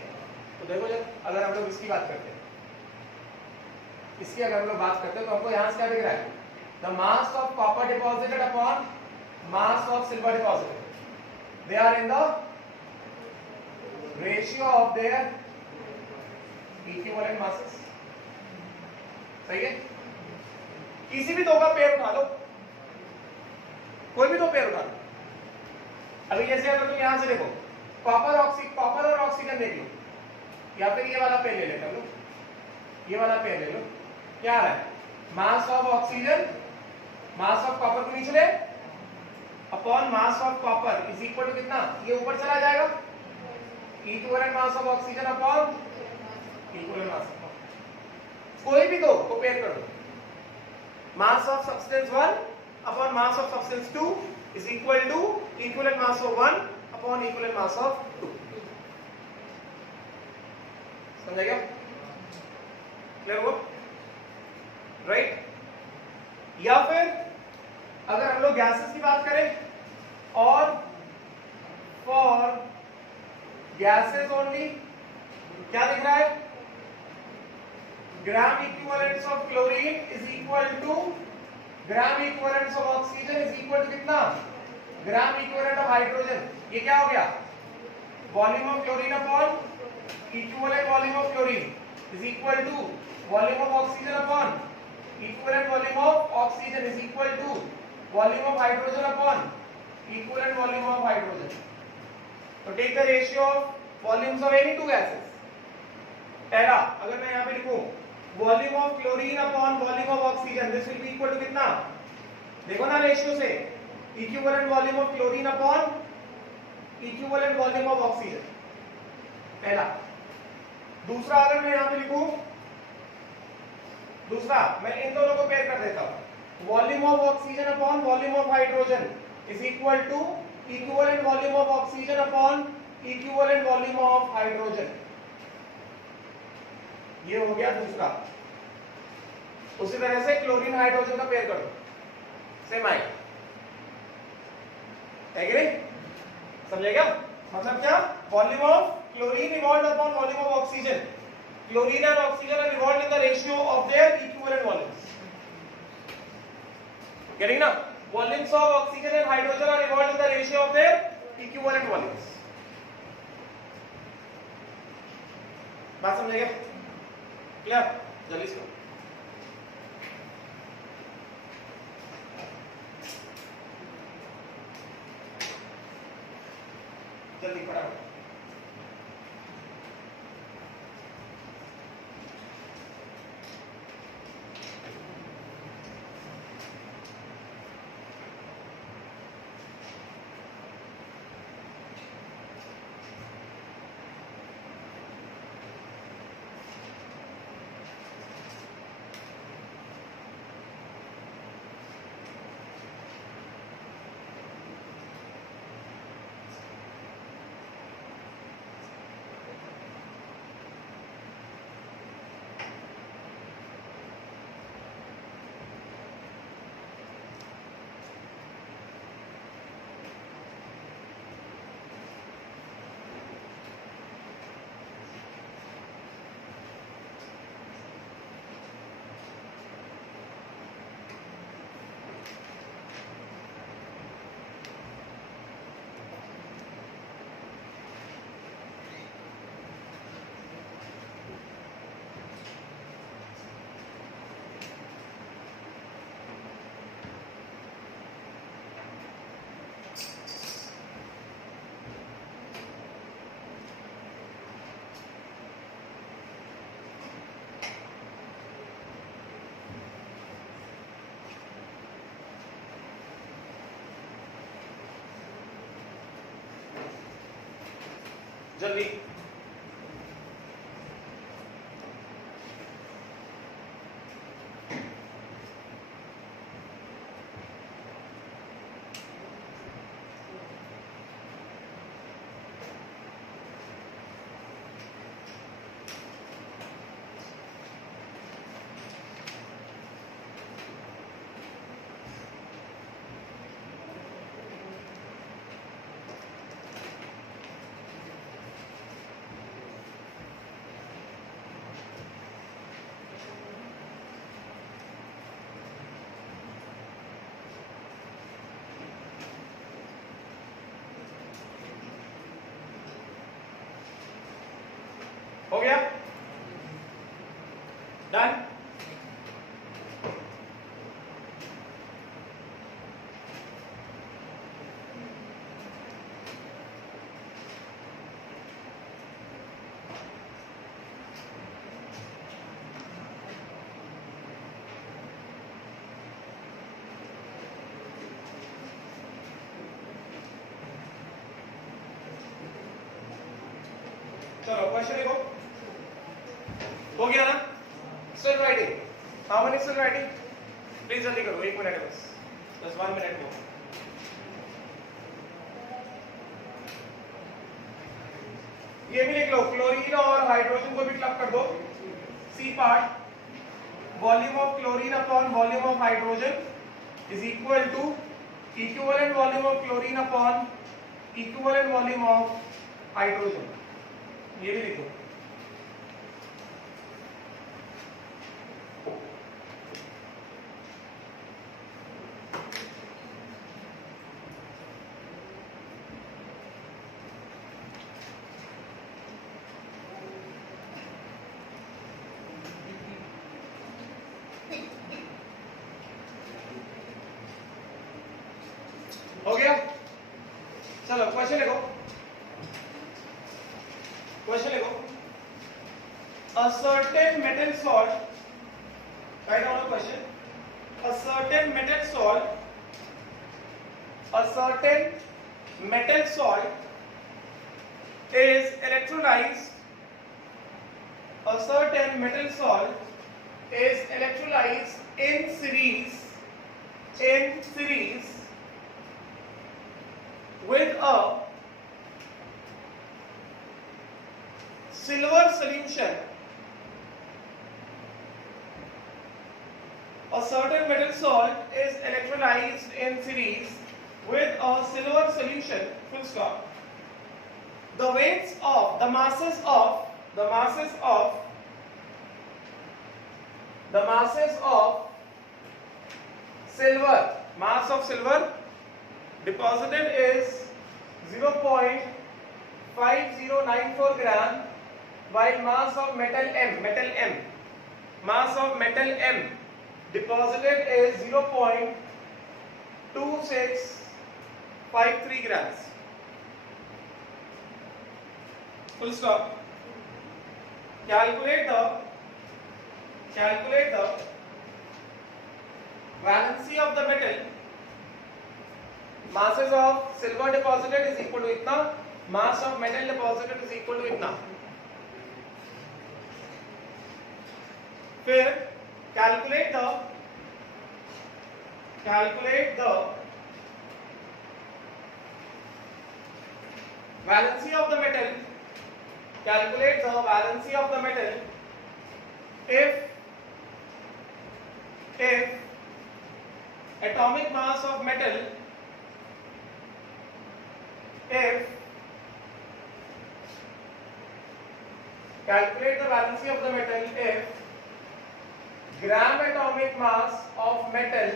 तो देखो जब अगर हम लोग इसकी बात करते हैं, इसकी अगर हम लोग बात करते हैं, तो हमको यहां से क्या दिख रहा है? The mass of copper deposited upon mass of silver deposited, they are in the ratio of their equivalent masses. सही है? किसी भी दो का पेयर उठा लो, कोई भी दो पेयर उठा लो। अभी जैसे अगर तुम यहां से देखो, कॉपर और ऑक्सीजन देख लो, या फिर ये वाला पेन ले लेता लो, ये वाला पेन ले लो, क्या है mass of oxygen, mass of copper को नीचे ले upon mass of copper is equal to कितना, ये ऊपर चला जाएगा equivalent mass of oxygen upon equivalent mass of copper, कोई भी दो को पेयर कर दो, mass of substance 1 upon mass of substance 2 is equal to equivalent mass of 1 upon equivalent mass of 2। समझ गया, क्लियर हुआ, राइट। या फिर अगर हम लोग गैसेस की बात करें और फॉर गैसेस ओनली क्या दिख रहा है, gram equivalence of chlorine is equal to gram equivalence of oxygen is equal to कितना, ग्राम इक्विवेलेंट ऑफ हाइड्रोजन। ये क्या हो गया, volume of chlorine upon equivalent volume of chlorine is equal to volume of oxygen upon equivalent volume of oxygen is equal to volume of hydrogen upon equivalent volume of hydrogen. तो take the ratio of volumes of any two gases. पहला अगर मैं यहां पे लिखूं volume of chlorine upon volume of oxygen, this will be equal to कितना, देखो ना रेशियो से, equivalent volume of chlorine upon equivalent volume of oxygen, पहला। दूसरा अगर मैं यहां पे लिखूं, दूसरा मैं इन दोनों को पेयर कर देता हूं, volume of oxygen upon volume of hydrogen is equal to equivalent volume of oxygen upon equivalent volume of hydrogen, ये हो गया दूसरा। उसी तरह से क्लोरीन हाइड्रोजन का पेयर कर दो, सेम आई है कि नहीं, समझे क्या, मतलब क्या, volume of chlorine revolved upon volume of oxygen, chlorine and oxygen are revolved in the ratio of their equivalent volumes, getting ना, volumes of oxygen and hydrogen are revolved in the ratio of their equivalent volumes. बात समझ गए, clear, जल्दी से जल्दी फटाफट। जल्दी चलो क्वेश्चन लिखो, हो गया ना? Still writing, how many still writing? Please जल्दी करो, 1 मिनट है बस 1 मिनट को। ये भी लिख लो, क्लोरीन और हाइड्रोजन को भी क्लब कर दो। C part, volume of chlorine upon volume of hydrogen is equal to equivalent volume of chlorine upon equivalent volume of hydrogen. ये भी लिखो। हो गया? चलो क्वेश्चन लिखो, क्वेश्चन लिखो। A certain metal salt, write down the question. A certain metal salt, a certain metal salt is electrolyzed. A certain metal salt is electrolyzed in series with a silver solution. A certain metal salt is electrolyzed in series with a silver solution, full stop. The weights of the masses of silver, mass of silver deposited is 0.5094 gram, while mass of metal M deposited is 0.2653 grams. Full stop. Calculate the valency of the metal. Masses of silver deposited is equal to itna, mass of metal deposited is equal to itna. फिर calculate the valency of the metal. Calculate the valency of the metal if atomic mass of metal calculate the valency of the metal if gram atomic mass of metal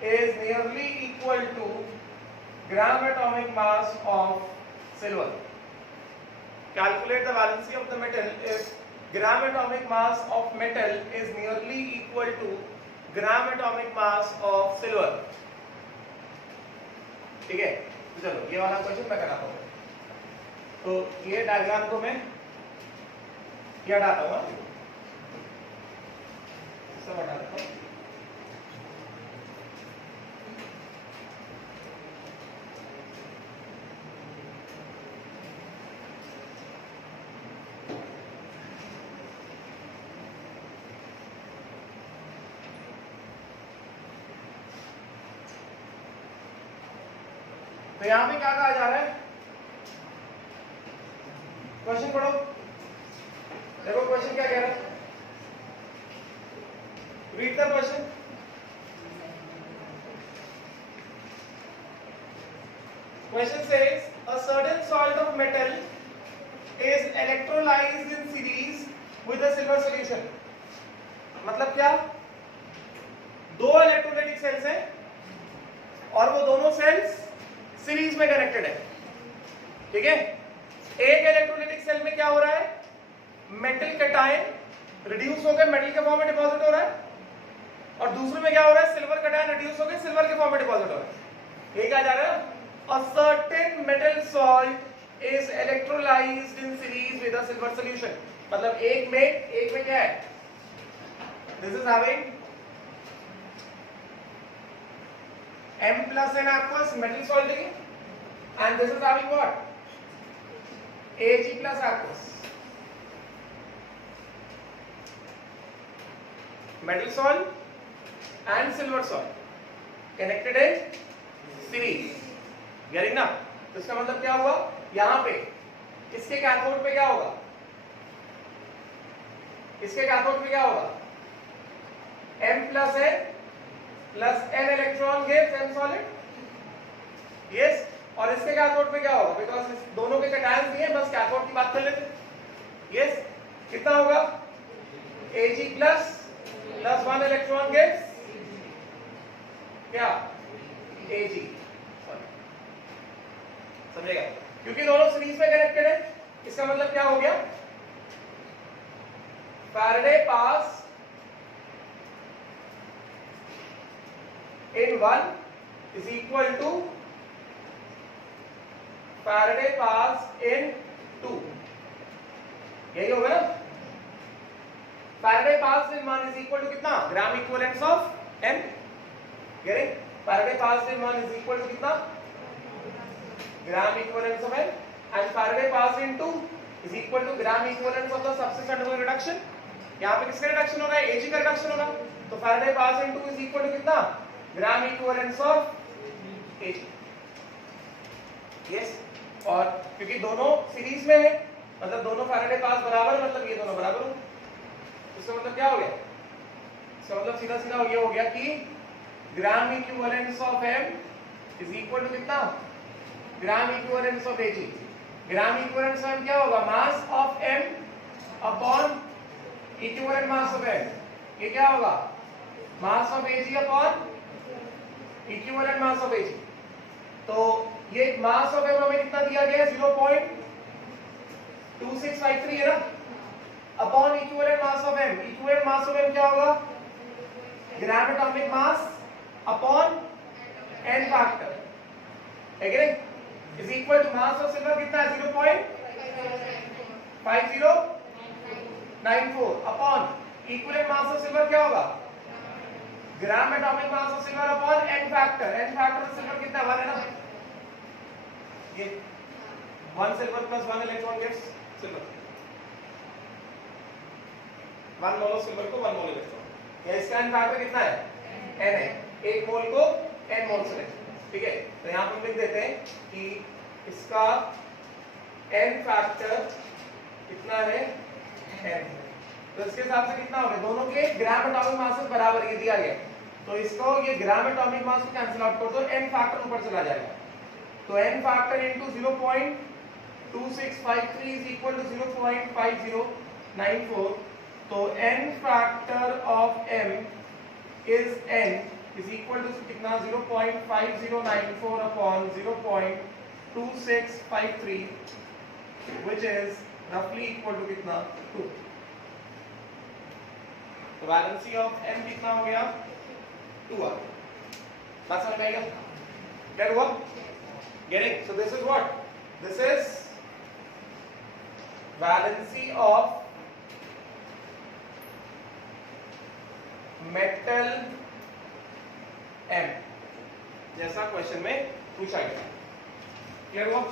is nearly equal to gram atomic mass of silver. Calculate the valency of the metal if gram atomic mass of metal is nearly equal to gram atomic mass of silver. ठीक है, तो चलो ये वाला question मैं कराता हूँ। तो ये डायग्राम को मैं क्या डालता हूँ, सब हटा देता हूँ। तो यहां पे क्या कहा जा रहा है, क्वेश्चन पढ़ो, देखो क्वेश्चन क्या कह रहा है, read the question. Question says a certain salt of metal is electrolyzed in series with a silver solution. मतलब क्या, दो इलेक्ट्रोलाइटिक सेल्स हैं और वो दोनों सेल्स सीरीज में कनेक्टेड है, ठीक है। एक इलेक्ट्रोलाइटिक सेल में क्या हो रहा है, मेटल कैटायन रिड्यूस होकर मेटल के फॉर्म में डिपॉजिट हो रहा है, और दूसरे में क्या हो रहा है, सिल्वर कैटायन रिड्यूस होकर सिल्वर के फॉर्म में डिपॉजिट हो रहा है। ये क्या जा रहा है, a certain metal salt is electrolyzed in series with a silver solution. मतलब एक में क्या है, this is having M plus N aqueous metal salt and this is having what, Ag plus aqueous. Metal salt and silver salt connected in series. Getting ना? तो इसका मतलब क्या हुआ? यहाँ पे इसके कैथोड पे क्या होगा? इसके कैथोड पे क्या होगा? M plus N plus N electron gives N solid. Yes. और इसके कैथोड पे क्या होगा? बिकॉज इस दोनों के कैटायंस दिए, बस कैथोड की बात कर लेते. Yes. कितना होगा? Ag plus 1 electron gives क्या? Ag. समझेगा? क्योंकि दोनों सीरीज में कनेक्टेड है. इसका मतलब क्या हो गया? Faraday pass in 1 is equal to Faraday pass in 2. यही होगा ना? Faraday pass in 1 is equal to कितना? Gram equivalence of M. Getting? Faraday pass in 1 is equal to कितना? Gram equivalence of M. And Faraday pass in 2 is equal to gram equivalence of the substance undergoing reduction. यहाँ पे किसका reduction हो रहा है? Ag का reduction होगा. तो Faraday pass in 2 is equal to कितना? Gram equivalence of Ag. Yes. और क्योंकि दोनों सीरीज में है, मतलब दोनों फैराडे पास बराबर, मतलब ये दोनों बराबर हो. इसका मतलब क्या हो गया? इसका मतलब सीधा सीधा ये हो गया कि gram equivalence of M is equal to कितना? Gram equivalence of Ag. Gram equivalence of M क्या होगा? Mass of M upon equivalent mass of M. ये क्या होगा? Mass of Ag upon equivalent mass of Ag. तो ये मास of M हमें कितना दिया गया है? 0.2653 है ना, upon equivalent mass of M. Equivalent mass of M क्या होगा? Gram atomic mass upon n factor, है कि नहीं? Is equal to mass of silver कितना है? 0.5094 upon equivalent mass of silver क्या होगा? Gram atomic mass of silver upon n factor. n factor of silver कितना है? 1 है ना. ये 1 silver plus 1 electron gives silver. 1 mole of silver को 1 मोल इलेक्ट्रॉन. या इसका n फैक्टर कितना है? n है. 1 मोल को n मोल से लेते हैं. ठीक है. तो यहां पर लिख देते हैं कि इसका n फैक्टर कितना है? n. तो इसके हिसाब से कितना हो गया? दोनों के ग्राम एटॉमिक मास बराबर ये दिया गया. तो इसको ये ग्राम एटॉमिक मास को कैंसिल आउट कर दो, n फैक्टर ऊपर चला जाएगा. तो n factor into 0.2653 is equal to 0.5094. तो n factor of m is n is equal to कितना? 0.5094 अपॉन 0.2653 व्हिच इज रफली इक्वल टू कितना? 2. तो वैलेंसी ऑफ m कितना हो गया? 2 आ. बात समझ में आएगा? क्लियर हुआ? Getting? So this is what? This is valency of metal M, जैसा क्वेश्चन में पूछा गया. क्लियर हुआ?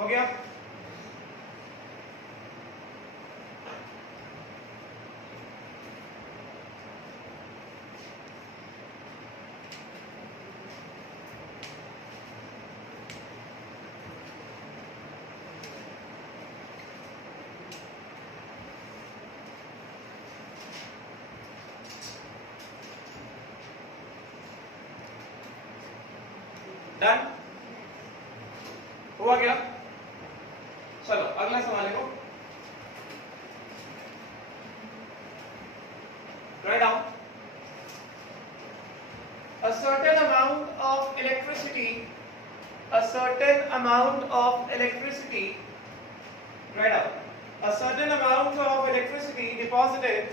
हो गया। डन हुआ क्या? चलो अगला सवाल है। Write down a certain amount of electricity. A certain amount of electricity. Write down a certain amount of electricity deposited.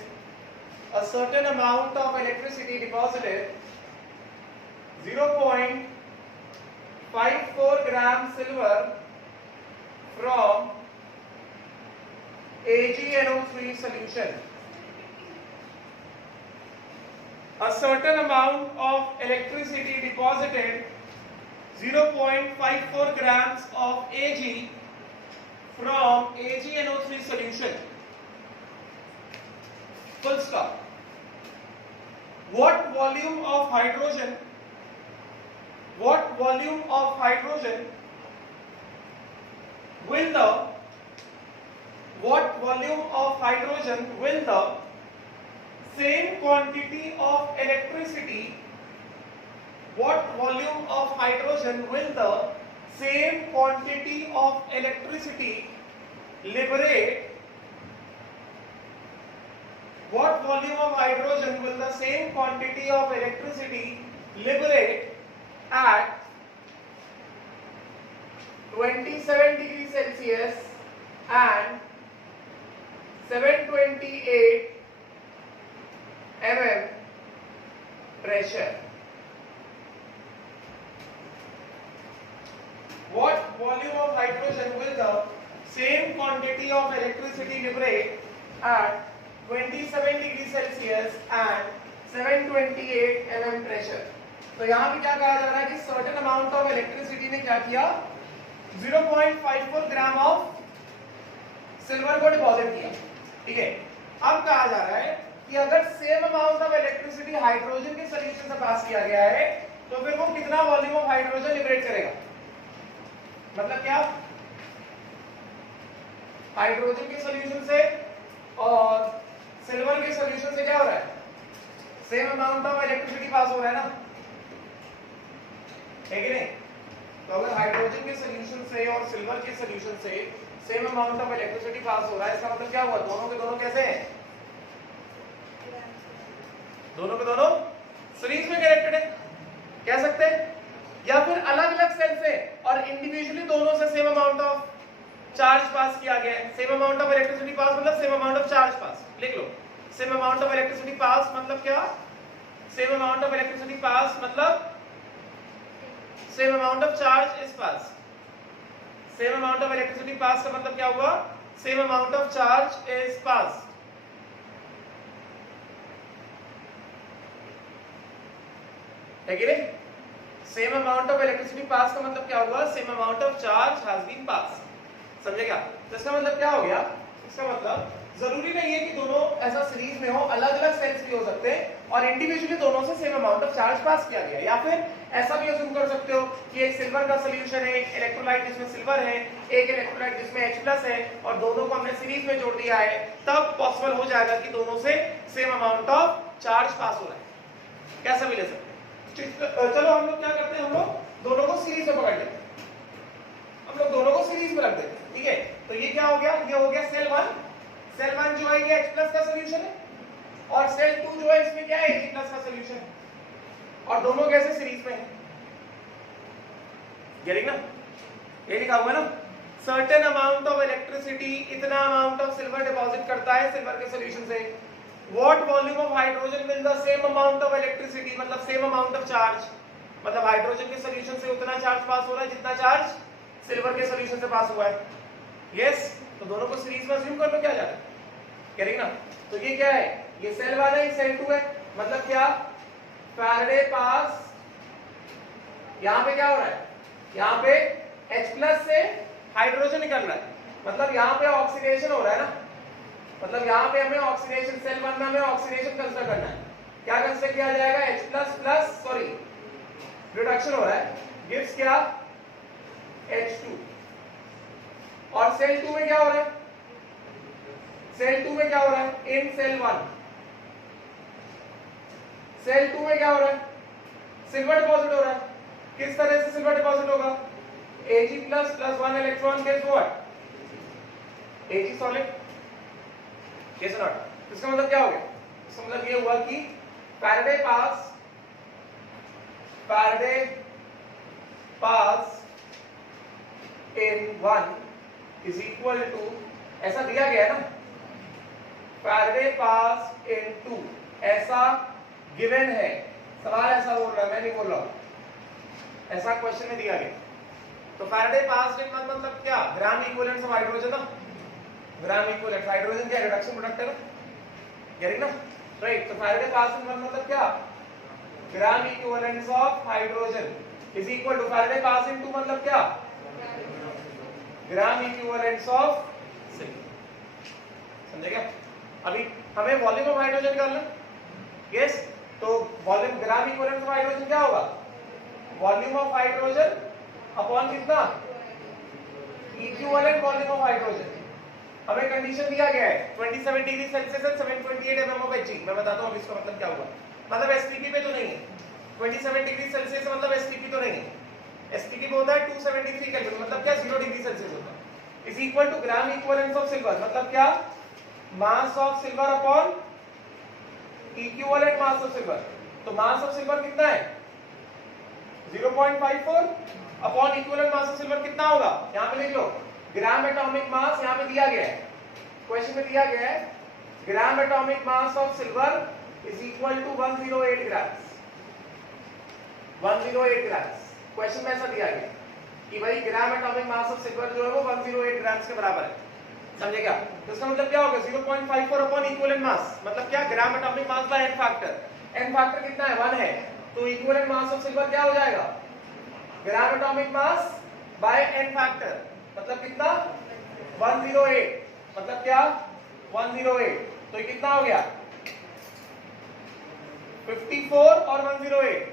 A certain amount of electricity deposited. 0.54 gram silver from AgNO3 solution. A certain amount of electricity deposited 0.54 grams of Ag from AgNO3 solution. Full stop. What volume of hydrogen will the same quantity of electricity liberate? What volume of hydrogen will the same quantity of electricity liberate at 27 degrees Celsius and 728 mm pressure? What volume of hydrogen will the same quantity of electricity liberate at 27 degrees Celsius and 728 mm pressure? तो यहाँ पे क्या कहा जा रहा है कि certain amount of electricity ने क्या किया, 0.54 ग्राम ऑफ सिल्वर को डिपॉजिट किया। ठीक है, अब कहा जा रहा है कि अगर same amount of electricity hydrogen के सॉल्यूशन से पास किया गया है तो फिर वो कितना वॉल्यूम ऑफ हाइड्रोजन लिबरेट करेगा? मतलब क्या, हाइड्रोजन के सॉल्यूशन से और सिल्वर के सॉल्यूशन से क्या हो रहा है, सेम अमाउंट ऑफ इलेक्ट्रिसिटी पास हो रहा है ना, है कि नहीं? तो अगर हाइड्रोजन के सॉल्यूशन से और सिल्वर के सॉल्यूशन से सेम अमाउंट ऑफ इलेक्ट्रिसिटी पास हो रहा है, इसका मतलब क्या हुआ, दोनों के दोनों कैसे हैं, दोनों के दोनों सीरीज में कनेक्टेड है कह सकते हैं, या फिर अलग अलग सेल से और इंडिविजुअली दोनों से same amount of charge pass किया गया है। Same amount of electricity pass मतलब same amount of charge pass, लिख लो। Same amount of electricity pass मतलब क्या, same amount of electricity pass मतलब same amount of charge is pass. Same amount of electricity pass का मतलब क्या हुआ, same amount of charge is pass. है कि नहीं? Same amount of electricity pass का मतलब क्या हुआ, same amount of charge has been pass. समझे क्या? तो इसका मतलब क्या हो गया, इसका मतलब जरूरी नहीं है कि दोनों ऐसा सीरीज में हो, अलग अलग सेल्स भी हो सकते हैं और इंडिविजुअली दोनों से same amount of charge pass किया गया। या फिर ऐसा भी अज्यूम कर सकते हो कि एक सिल्वर का सॉल्यूशन है, एक इलेक्ट्रोलाइट जिसमें सिल्वर है, एक इलेक्ट्रोलाइट जिसमें H+ है और दोनों को हमने सीरीज में जोड़ दिया है, तब पॉसिबल हो जाएगा कि दोनों से सेम अमाउंट ऑफ चार्ज पास हो रहा है। कैसा भी ले सकते हैं। चलो हम लोग क्या करते हैं, हम लोग दोनों को सीरीज में पकड़ लेते हैं, हम लोग दोनों को सीरीज में रख देते हैं। ठीक है, तो ये क्या हो गया, ये हो गया सेल 1। सेल 1 जो है ये H+ का सॉल्यूशन है और सेल 2 जो है इसमें क्या है, Ag+ का सॉल्यूशन है और दोनों कैसे सीरीज में है। गेटिंग ना? ये लिखा हुआ है ना, सर्टेन अमाउंट ऑफ इलेक्ट्रिसिटी, इतना अमाउंट ऑफ सिल्वर डिपॉजिट करता है सिल्वर के सॉल्यूशन से। What volume of hydrogen will the same amount of electricity, मतलब सेम अमाउंट ऑफ चार्ज, मतलब हाइड्रोजन के सॉल्यूशन से उतना चार्ज पास हो रहा है जितना चार्ज सिल्वर के सॉल्यूशन से पास हुआ है। यस, तो दोनों को सीरीज में अज्यूम कर लो, क्या जाता है, करेंगे ना? तो ये क्या है, ये सेल 1 है, ये सेल 2 है, मतलब क्या, फैराडे पास, यहां पे क्या हो रहा है, यहां पे H+ से हाइड्रोजन निकल रहा है, मतलब यहाँ पे ऑक्सीडेशन हो रहा है ना, मतलब यहाँ पे हमें ऑक्सीडेशन, सेल 1 में हमें ऑक्सीडेशन कंसिडर करना है। क्या कंसिडर किया जाएगा? H++ सॉरी रिडक्शन हो रहा है, गिव्स क्या? H2। और सेल 2 में क्या हो रहा है? सेल 2 में क्या हो रहा है? इन सेल 1 सेल 2 में क्या हो रहा है? सिल्वर डिपॉजिट हो रहा है। किस तरह से सिल्वर डिपॉजिट होगा? Ag plus plus 1 electron gets what? Ag solid. Yes और नॉट? इसका मतलब क्या हो गया? इसका मतलब ये हुआ कि Faraday pass in 1 is equal to, ऐसा दिया गया है ना, फैराडे पास इन 2 ऐसा गिवन है। सवाल ऐसा बोल रहा है, मैं नहीं बोल रहा हूं, ऐसा क्वेश्चन में दिया गया। तो फैराडे पास इन 1 मतलब क्या? ग्राम इक्विवेलेंट ऑफ हाइड्रोजन ना, ग्राम इक्विवेलेंट हाइड्रोजन क्या रिडक्शन प्रोडक्ट है ना, गेटिंग ना, राइट। तो फैराडे पास इन 1 मतलब क्या? Gram equivalent of hydrogen is equal to Faraday pass in 2 मतलब क्या? Gram equivalent of silver. समझे क्या? अभी हमें वॉल्यूम ऑफ हाइड्रोजन निकालना, यस। तो volume gram equivalent of hydrogen क्या होगा? वॉल्यूम ऑफ हाइड्रोजन अपॉन कितना? Equivalent volume of hydrogen. हमें कंडीशन दिया गया है 27 degree Celsius and 728 mm of Hg। मैं बताता हूं अब इसका मतलब क्या होगा। मतलब एसटीपी पे तो नहीं है, 27 डिग्री सेल्सियस मतलब एसटीपी तो नहीं है। एसटीपी पे होता है 273 केल्विन, मतलब क्या? 0 डिग्री सेल्सियस होता है। Is equal to gram equivalent of silver, मतलब क्या? Mass of silver upon equivalent mass of silver. तो मास ऑफ सिल्वर कितना है? 0.54 upon equivalent mass of silver कितना होगा? यहां पे लिख लो, ग्राम एटॉमिक मास यहां पे दिया गया है, क्वेश्चन में दिया गया है gram atomic mass of silver is equal to 108 grams. 108 grams question में ऐसा दिया गया कि भाई gram atomic mass of silver जो है वो 108 ग्राम्स के बराबर है। समझे क्या? तो इसका मतलब क्या होगा? 0.54 अपॉन इक्विवेलेंट मास, मतलब क्या? ग्राम atomic mass by n factor. n factor कितना है? 1 है। तो इक्विवेलेंट मास ऑफ सिल्वर क्या हो जाएगा? ग्राम atomic mass by n factor, मतलब कितना? 108, मतलब क्या? 108। तो ये कितना हो गया? 54 और 108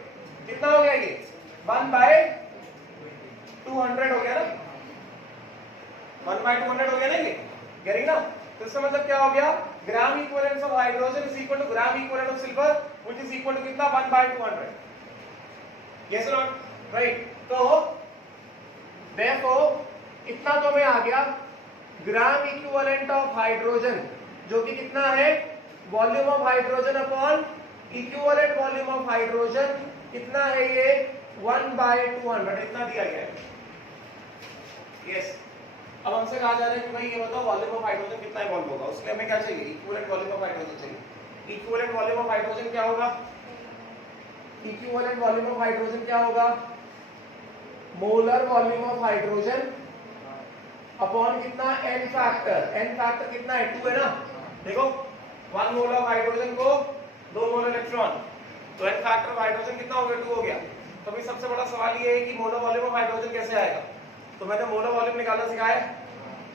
कितना हो गया? ये 1/200 हो गया ना, 1/200 हो गया ना ये, गेटिंग ना? तो इसका मतलब क्या हो गया? Gram equivalent of hydrogen is equal to gram equivalent of silver which is equal to कितना? 1/200। यस और नॉट? राइट। तो देखो इतना तो में आ गया ग्राम इक्विवेलेंट ऑफ हाइड्रोजन, जो कि कितना है? Volume of hydrogen upon equivalent volume of hydrogen कितना है? ये 1/200 इतना दिया गया है। यस। अब हमसे कहा जा रहा है कि भाई ये बताओ वॉल्यूम ऑफ हाइड्रोजन कितना इवॉल्व होगा, उसके लिए हमें क्या चाहिए? इक्विवेलेंट वॉल्यूम ऑफ हाइड्रोजन चाहिए। इक्विवेलेंट वॉल्यूम ऑफ हाइड्रोजन क्या होगा? इक्विवेलेंट वॉल्यूम ऑफ हाइड्रोजन क्या होगा? Molar volume of hydrogen upon कितना? n factor. n फैक्टर कितना है? 2 है ना। देखो 1 मोल ऑफ हाइड्रोजन को 2 मोल इलेक्ट्रॉन, तो n फैक्टर ऑफ हाइड्रोजन कितना हो गया? 2 हो गया। तो अभी सबसे बड़ा सवाल ये है कि मोलर वॉल्यूम ऑफ हाइड्रोजन कैसे आएगा? तो मैंने मोलर वॉल्यूम निकालना सिखाया,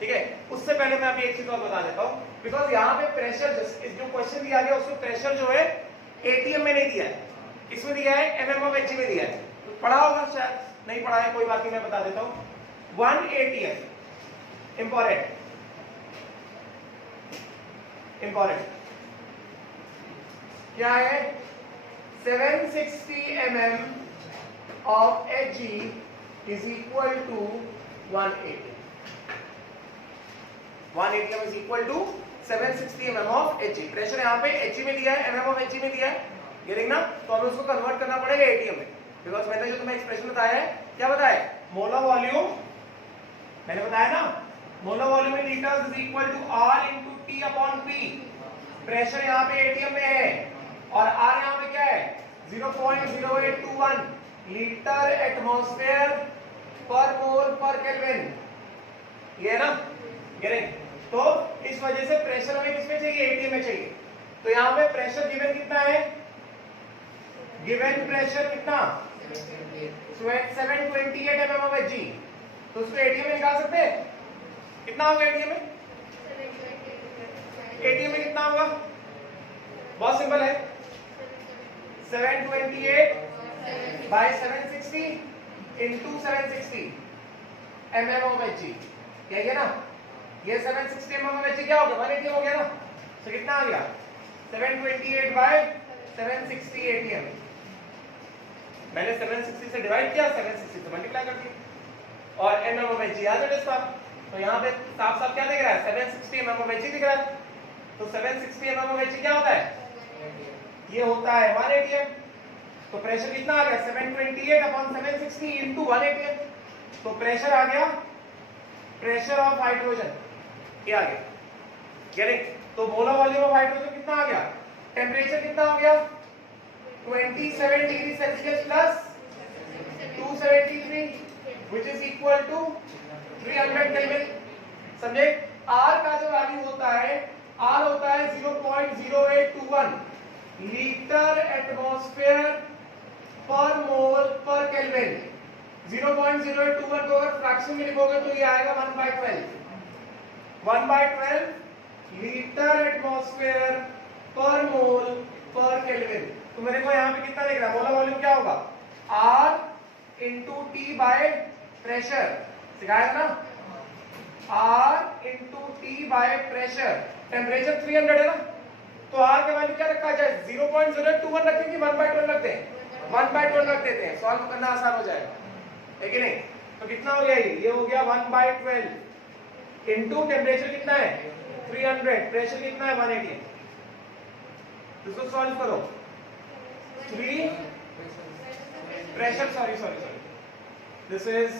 ठीक है। उससे पहले मैं अभी एक चीज और बता देता हूं, बिकॉज यहाँ पे प्रेशर जो क्वेश्चन दिया गया उसमें प्रेशर जो है एटीएम में नहीं दिया है, इसमें दिया है एमएम ऑफ एचजी में दिया है। तो पढ़ा होगा शायद, नहीं पढ़ा है कोई बात नहीं, मैं बता देता हूं। 1 एटीएम इंपॉर्टेंट क्या है? 760 mm of Hg is equal to 180. 180 is equal to 760 mm of Hg। Pressure यहाँ पे Hg में दिया है, mm of Hg में दिया है, ये देखना। तो हमें उसको कन्वर्ट करना पड़ेगा एटीएम में, बिकॉज मैंने जो तुम्हें एक्सप्रेशन बताया है, क्या बताया? मोलर वॉल्यूम, मैंने बताया ना, molar volume in litres is equal to R into T upon P। Pressure यहाँ पे एटीएम में है और R यहाँ पे क्या है? 0.0821 लीटर एटमॉस्फेयर पर मोल पर केल्विन, ये ना गेटिंग। तो इस वजह से प्रेशर हमें किसमें चाहिए? एटीएम में चाहिए। तो यहाँ पे प्रेशर गिवन कितना है? गिवन प्रेशर कितना? 728 mm of Hg। तो उसको एटीएम में निकाल सकते हैं। कितना होगा एटीएम में? एटीएम में कितना होगा? बहुत सिंपल है, 728 बाय 760 इंटू 760 mmHg, यही है ना? ये 760 mmHg क्या हो गया? 180 हो गया ना? तो कितना आ गया? 728 बाय 760 एटीएम। मैंने 760 से डिवाइड किया, 760 से मल्टीप्लाई कर दिया और mmHg याद है इसका। तो यहाँ पे साफ साफ क्या दिख रहा है? 760 mmHg दिख रहा है। तो 760 mmHg क्या होता है? ये होता है 1 atm। तो प्रेशर कितना आ गया? 728 अपॉन 760 इंटू 1 atm। तो प्रेशर आ गया, प्रेशर ऑफ हाइड्रोजन ये आ गया, यानी तो मोलर वॉल्यूम ऑफ हाइड्रोजन कितना आ गया? टेम्परेचर कितना हो गया? 27 degree Celsius plus 273 which is equal to 300 kelvin. समझे? R का जो वैल्यू होता है, R होता है 0.0821 लीटर एटमॉस्फेयर पर मोल पर केल्विन। 0.0821 को अगर फ्रैक्शन में लिखोगे तो ये आएगा 1/12 लीटर एटमॉस्फेयर पर मोल पर केल्विन। तो मेरे को यहाँ पे कितना लिख रहा है? मोलर वॉल्यूम क्या होगा? R into T by pressure, सिखाया ना? R into T by pressure. Temperature 300 है ना, तो R का वैल्यू क्या रखा जाए? 0.0821 रखेंगे, 1/12 रखते हैं, 1/12 रख देते हैं, सॉल्व करना आसान हो जाएगा, है कि नहीं? तो कितना हो गया? ये हो गया 1/12 इंटू टेम्परेचर कितना है? 300, प्रेशर कितना है? 180। इसको सॉल्व करो। 3 pressure, sorry this is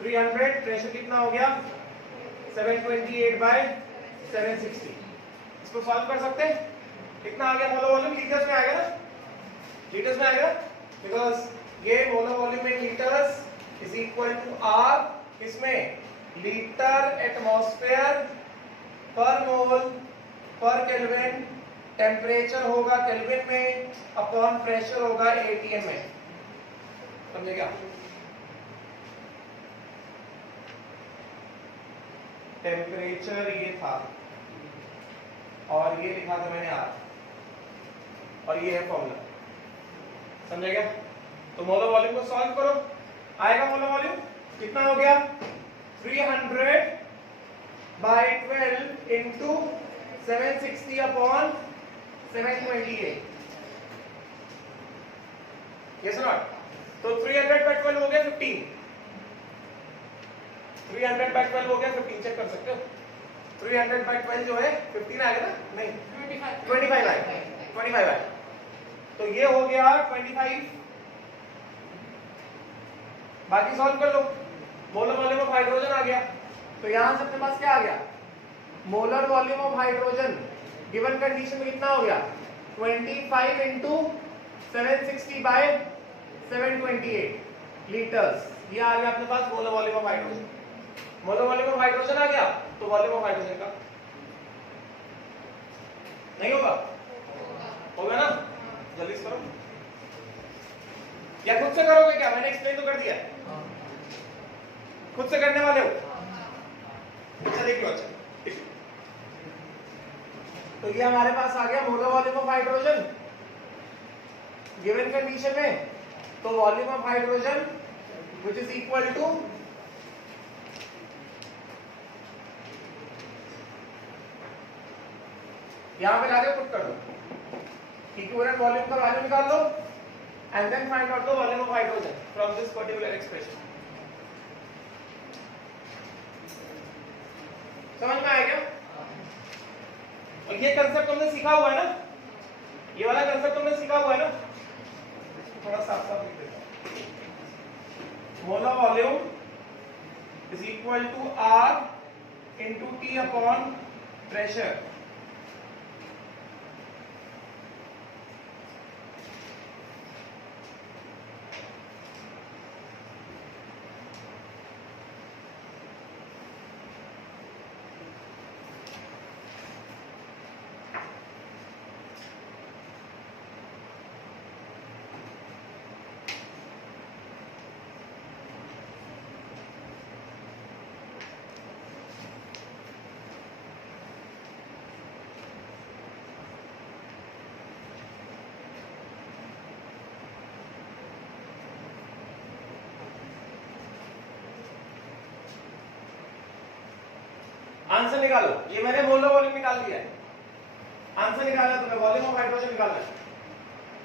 300, pressure कितना हो गया? 728 बाय 760। इसको सॉल्व कर सकते हैं। कितना आ गया मोलर वॉल्यूम? लीटर्स में आएगा ना? लीटर्स में आएगा, बिकॉज ये molar volume in litres is equal to R, इसमें लीटर एटमॉस्फेयर पर मोल पर केल्विन, टेम्परेचर होगा केल्विन में अपॉन प्रेशर होगा एटीएम में। समझे क्या? टेम्परेचर ये था और ये लिखा था मैंने आर, और ये है फॉर्मूला। समझे क्या? तो मोलर वॉल्यूम को सॉल्व करो, आएगा मोलर वॉल्यूम कितना हो गया? 300 बाय 12 इंटू 760 अपॉन 728। यस और नॉट? तो 300 बाय 12 हो गया 15, 300 बाय 12 हो गया 15, चेक कर सकते हो। 300 बाय 12 जो है 15 आएगा ना? नहीं, 25 आएगा। तो ये हो गया 25। बाकी सॉल्व कर लो। मोलर वॉल्यूम ऑफ हाइड्रोजन आ गया, तो यहां से अपने पास क्या आ गया? Molar volume of hydrogen given condition में कितना हो गया? 25 इंटू 760 बाय 728 लीटर्स। ये आ गया अपने पास molar volume of hydrogen. Molar volume of hydrogen आ गया, तो वॉल्यूम ऑफ हाइड्रोजन का नहीं होगा? होगा ना? जल्दी से करो, या खुद से करोगे क्या? मैंने एक्सप्लेन तो कर दिया, खुद से करने वाले हो? अच्छा देखिए, अच्छा तो ये हमारे पास आ गया molar volume of hydrogen given condition में। तो volume of hydrogen which is equal to यहां पे लाके पुट कर दो, इक्विवेलेंट वॉल्यूम का वैल्यू निकाल लो and then find out the volume of hydrogen from this particular expression. समझ में आया क्या? और ये कंसेप्ट तुमने सीखा हुआ है ना? ये वाला कंसेप्ट तुमने सीखा हुआ है ना? थोड़ा साफ साफ लिख देता हूं। Molar volume is equal to R into T upon pressure. Answer निकालो, ये मैंने मोलर वॉल्यूम निकाल दिया है, आंसर निकाला तुम्हें, वॉल्यूम ऑफ हाइड्रोजन निकालना है।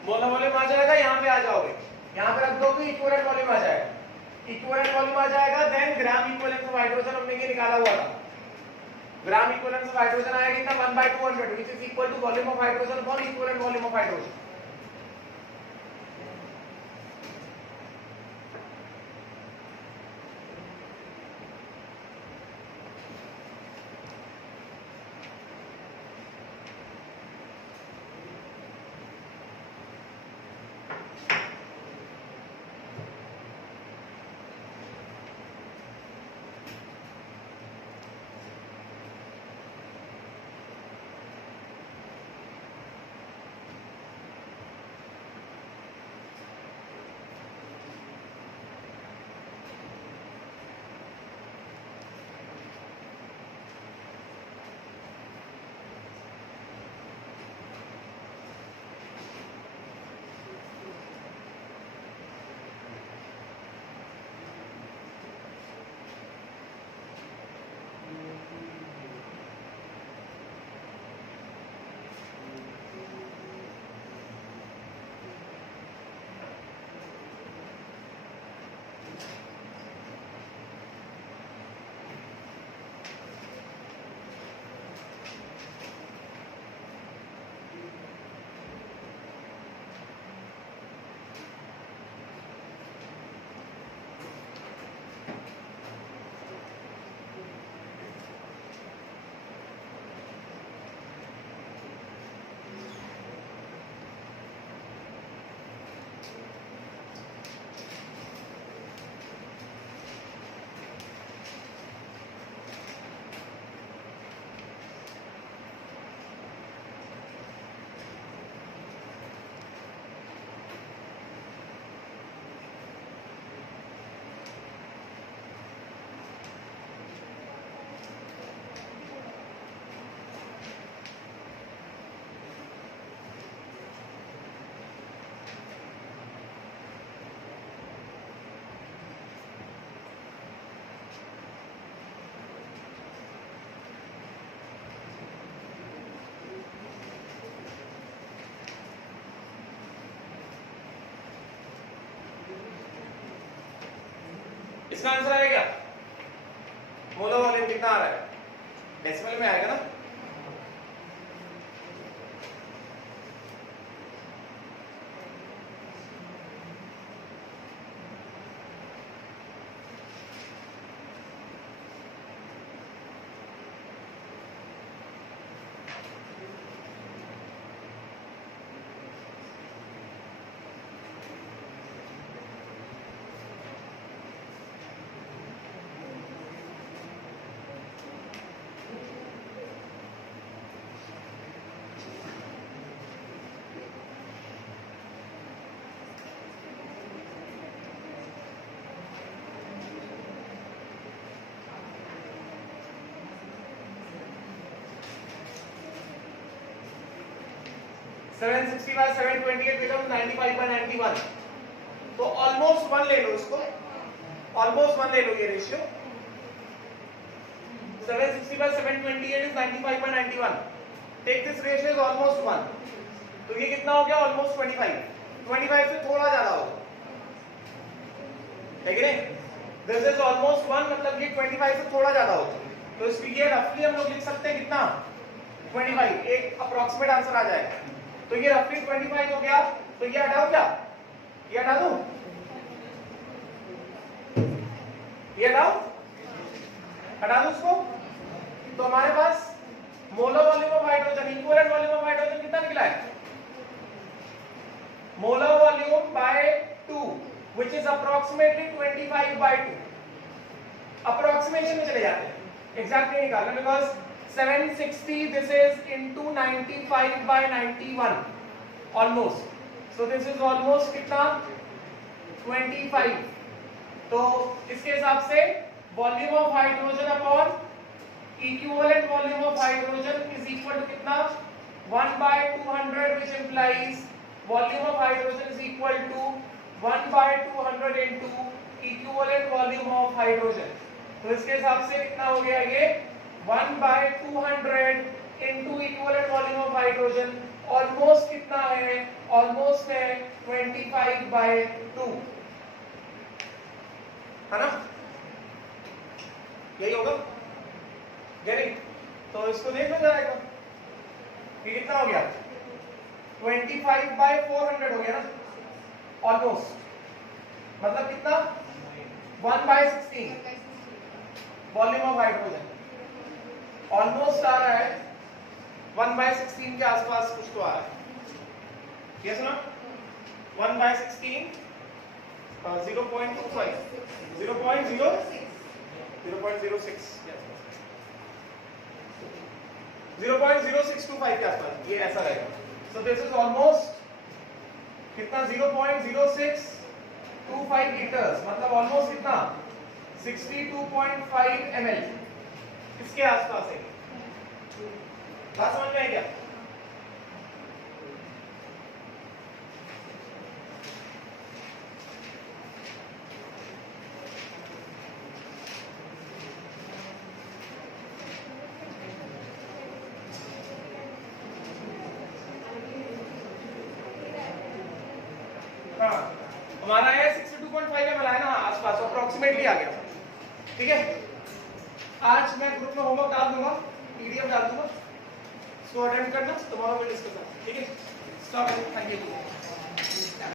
मोलर वॉल्यूम आ जाएगा, यहाँ पे आ जाओगे, यहाँ पे रख दोगे, इक्विवेलेंट वॉल्यूम आ जाएगा, इक्विवेलेंट वॉल्यूम आ जाएगा, then gram equivalence of hydrogen हमने ये निकाला हुआ था, ग्राम इक्विवेलेंस ऑफ हाइड्रोजन आएगा कितना 1/200 which is equal to volume of hydrogen upon equivalent volume of hydrogen. इसका आंसर आएगा मोलर वॉल्यूम कितना आ रहा है, डेसिमल में आएगा ना, सेवन 728 becomes 95/91, तो ऑलमोस्ट 1 ले लो इसको, ऑलमोस्ट 1 ले लो ये ratio, 760/728 is 95/91, take this ratio is almost 1, तो ये कितना हो गया ऑलमोस्ट 25 से थोड़ा ज्यादा होगा, ठीक है, दिस इज ऑलमोस्ट 1 मतलब ये 25 से थोड़ा ज्यादा होगा, तो इसलिए ये रफली हम लोग लिख सकते हैं कितना 25, एक अप्रोक्सीमेट आंसर आ जाएगा, तो ये रफली 25 हो गया, तो ये हटाओ क्या, ये हटा दूं, ये हटा दूं उसको, तो हमारे पास molar volume of hydrogen, equivalent volume of hydrogen कितना निकला है, molar volume by 2 which is approximately 25/2, approximation में चले जाते हैं, एग्जैक्ट नहीं निकालना, because 760 this is into 95/91 almost, so this is almost कितना 25, तो इसके हिसाब से volume of hydrogen upon equivalent volume of hydrogen is equal to कितना 1/200 which implies volume of hydrogen is equal to 1/200 into equivalent volume of hydrogen, तो इसके हिसाब से कितना हो गया ये 1/200 into equivalent volume of hydrogen, almost कितना है? ऑलमोस्ट है 25/2, है ना? यही होगा, तो इसको देख लो जाएगा ये कितना हो गया? 25/400 हो गया ना, ऑलमोस्ट, मतलब कितना? 1/16 वॉल्यूम ऑफ हाइड्रोजन, ऑलमोस्ट आ रहा है 1/16 के आसपास कुछ तो आ रहा है, यस ना? 1/16 0.25 0.0625 के आसपास ये ऐसा रहेगा। सो दिस इज ऑलमोस्ट कितना? 0.0625 लीटर्स, मतलब ऑलमोस्ट कितना? 62.5 ml, इसके आसपास है। बात समझ में आई क्या? हाँ, हमारा है 62.5 ml है ना, आसपास अप्रोक्सीमेटली आ गया। ठीक है, आज मैं ग्रुप में होमवर्क डाल दूंगा, पीडीएफ डाल दूंगा, इसको अटेंड करना, तुम्हारा विल डिस्कस। ठीक है, स्टॉप, थैंक यू।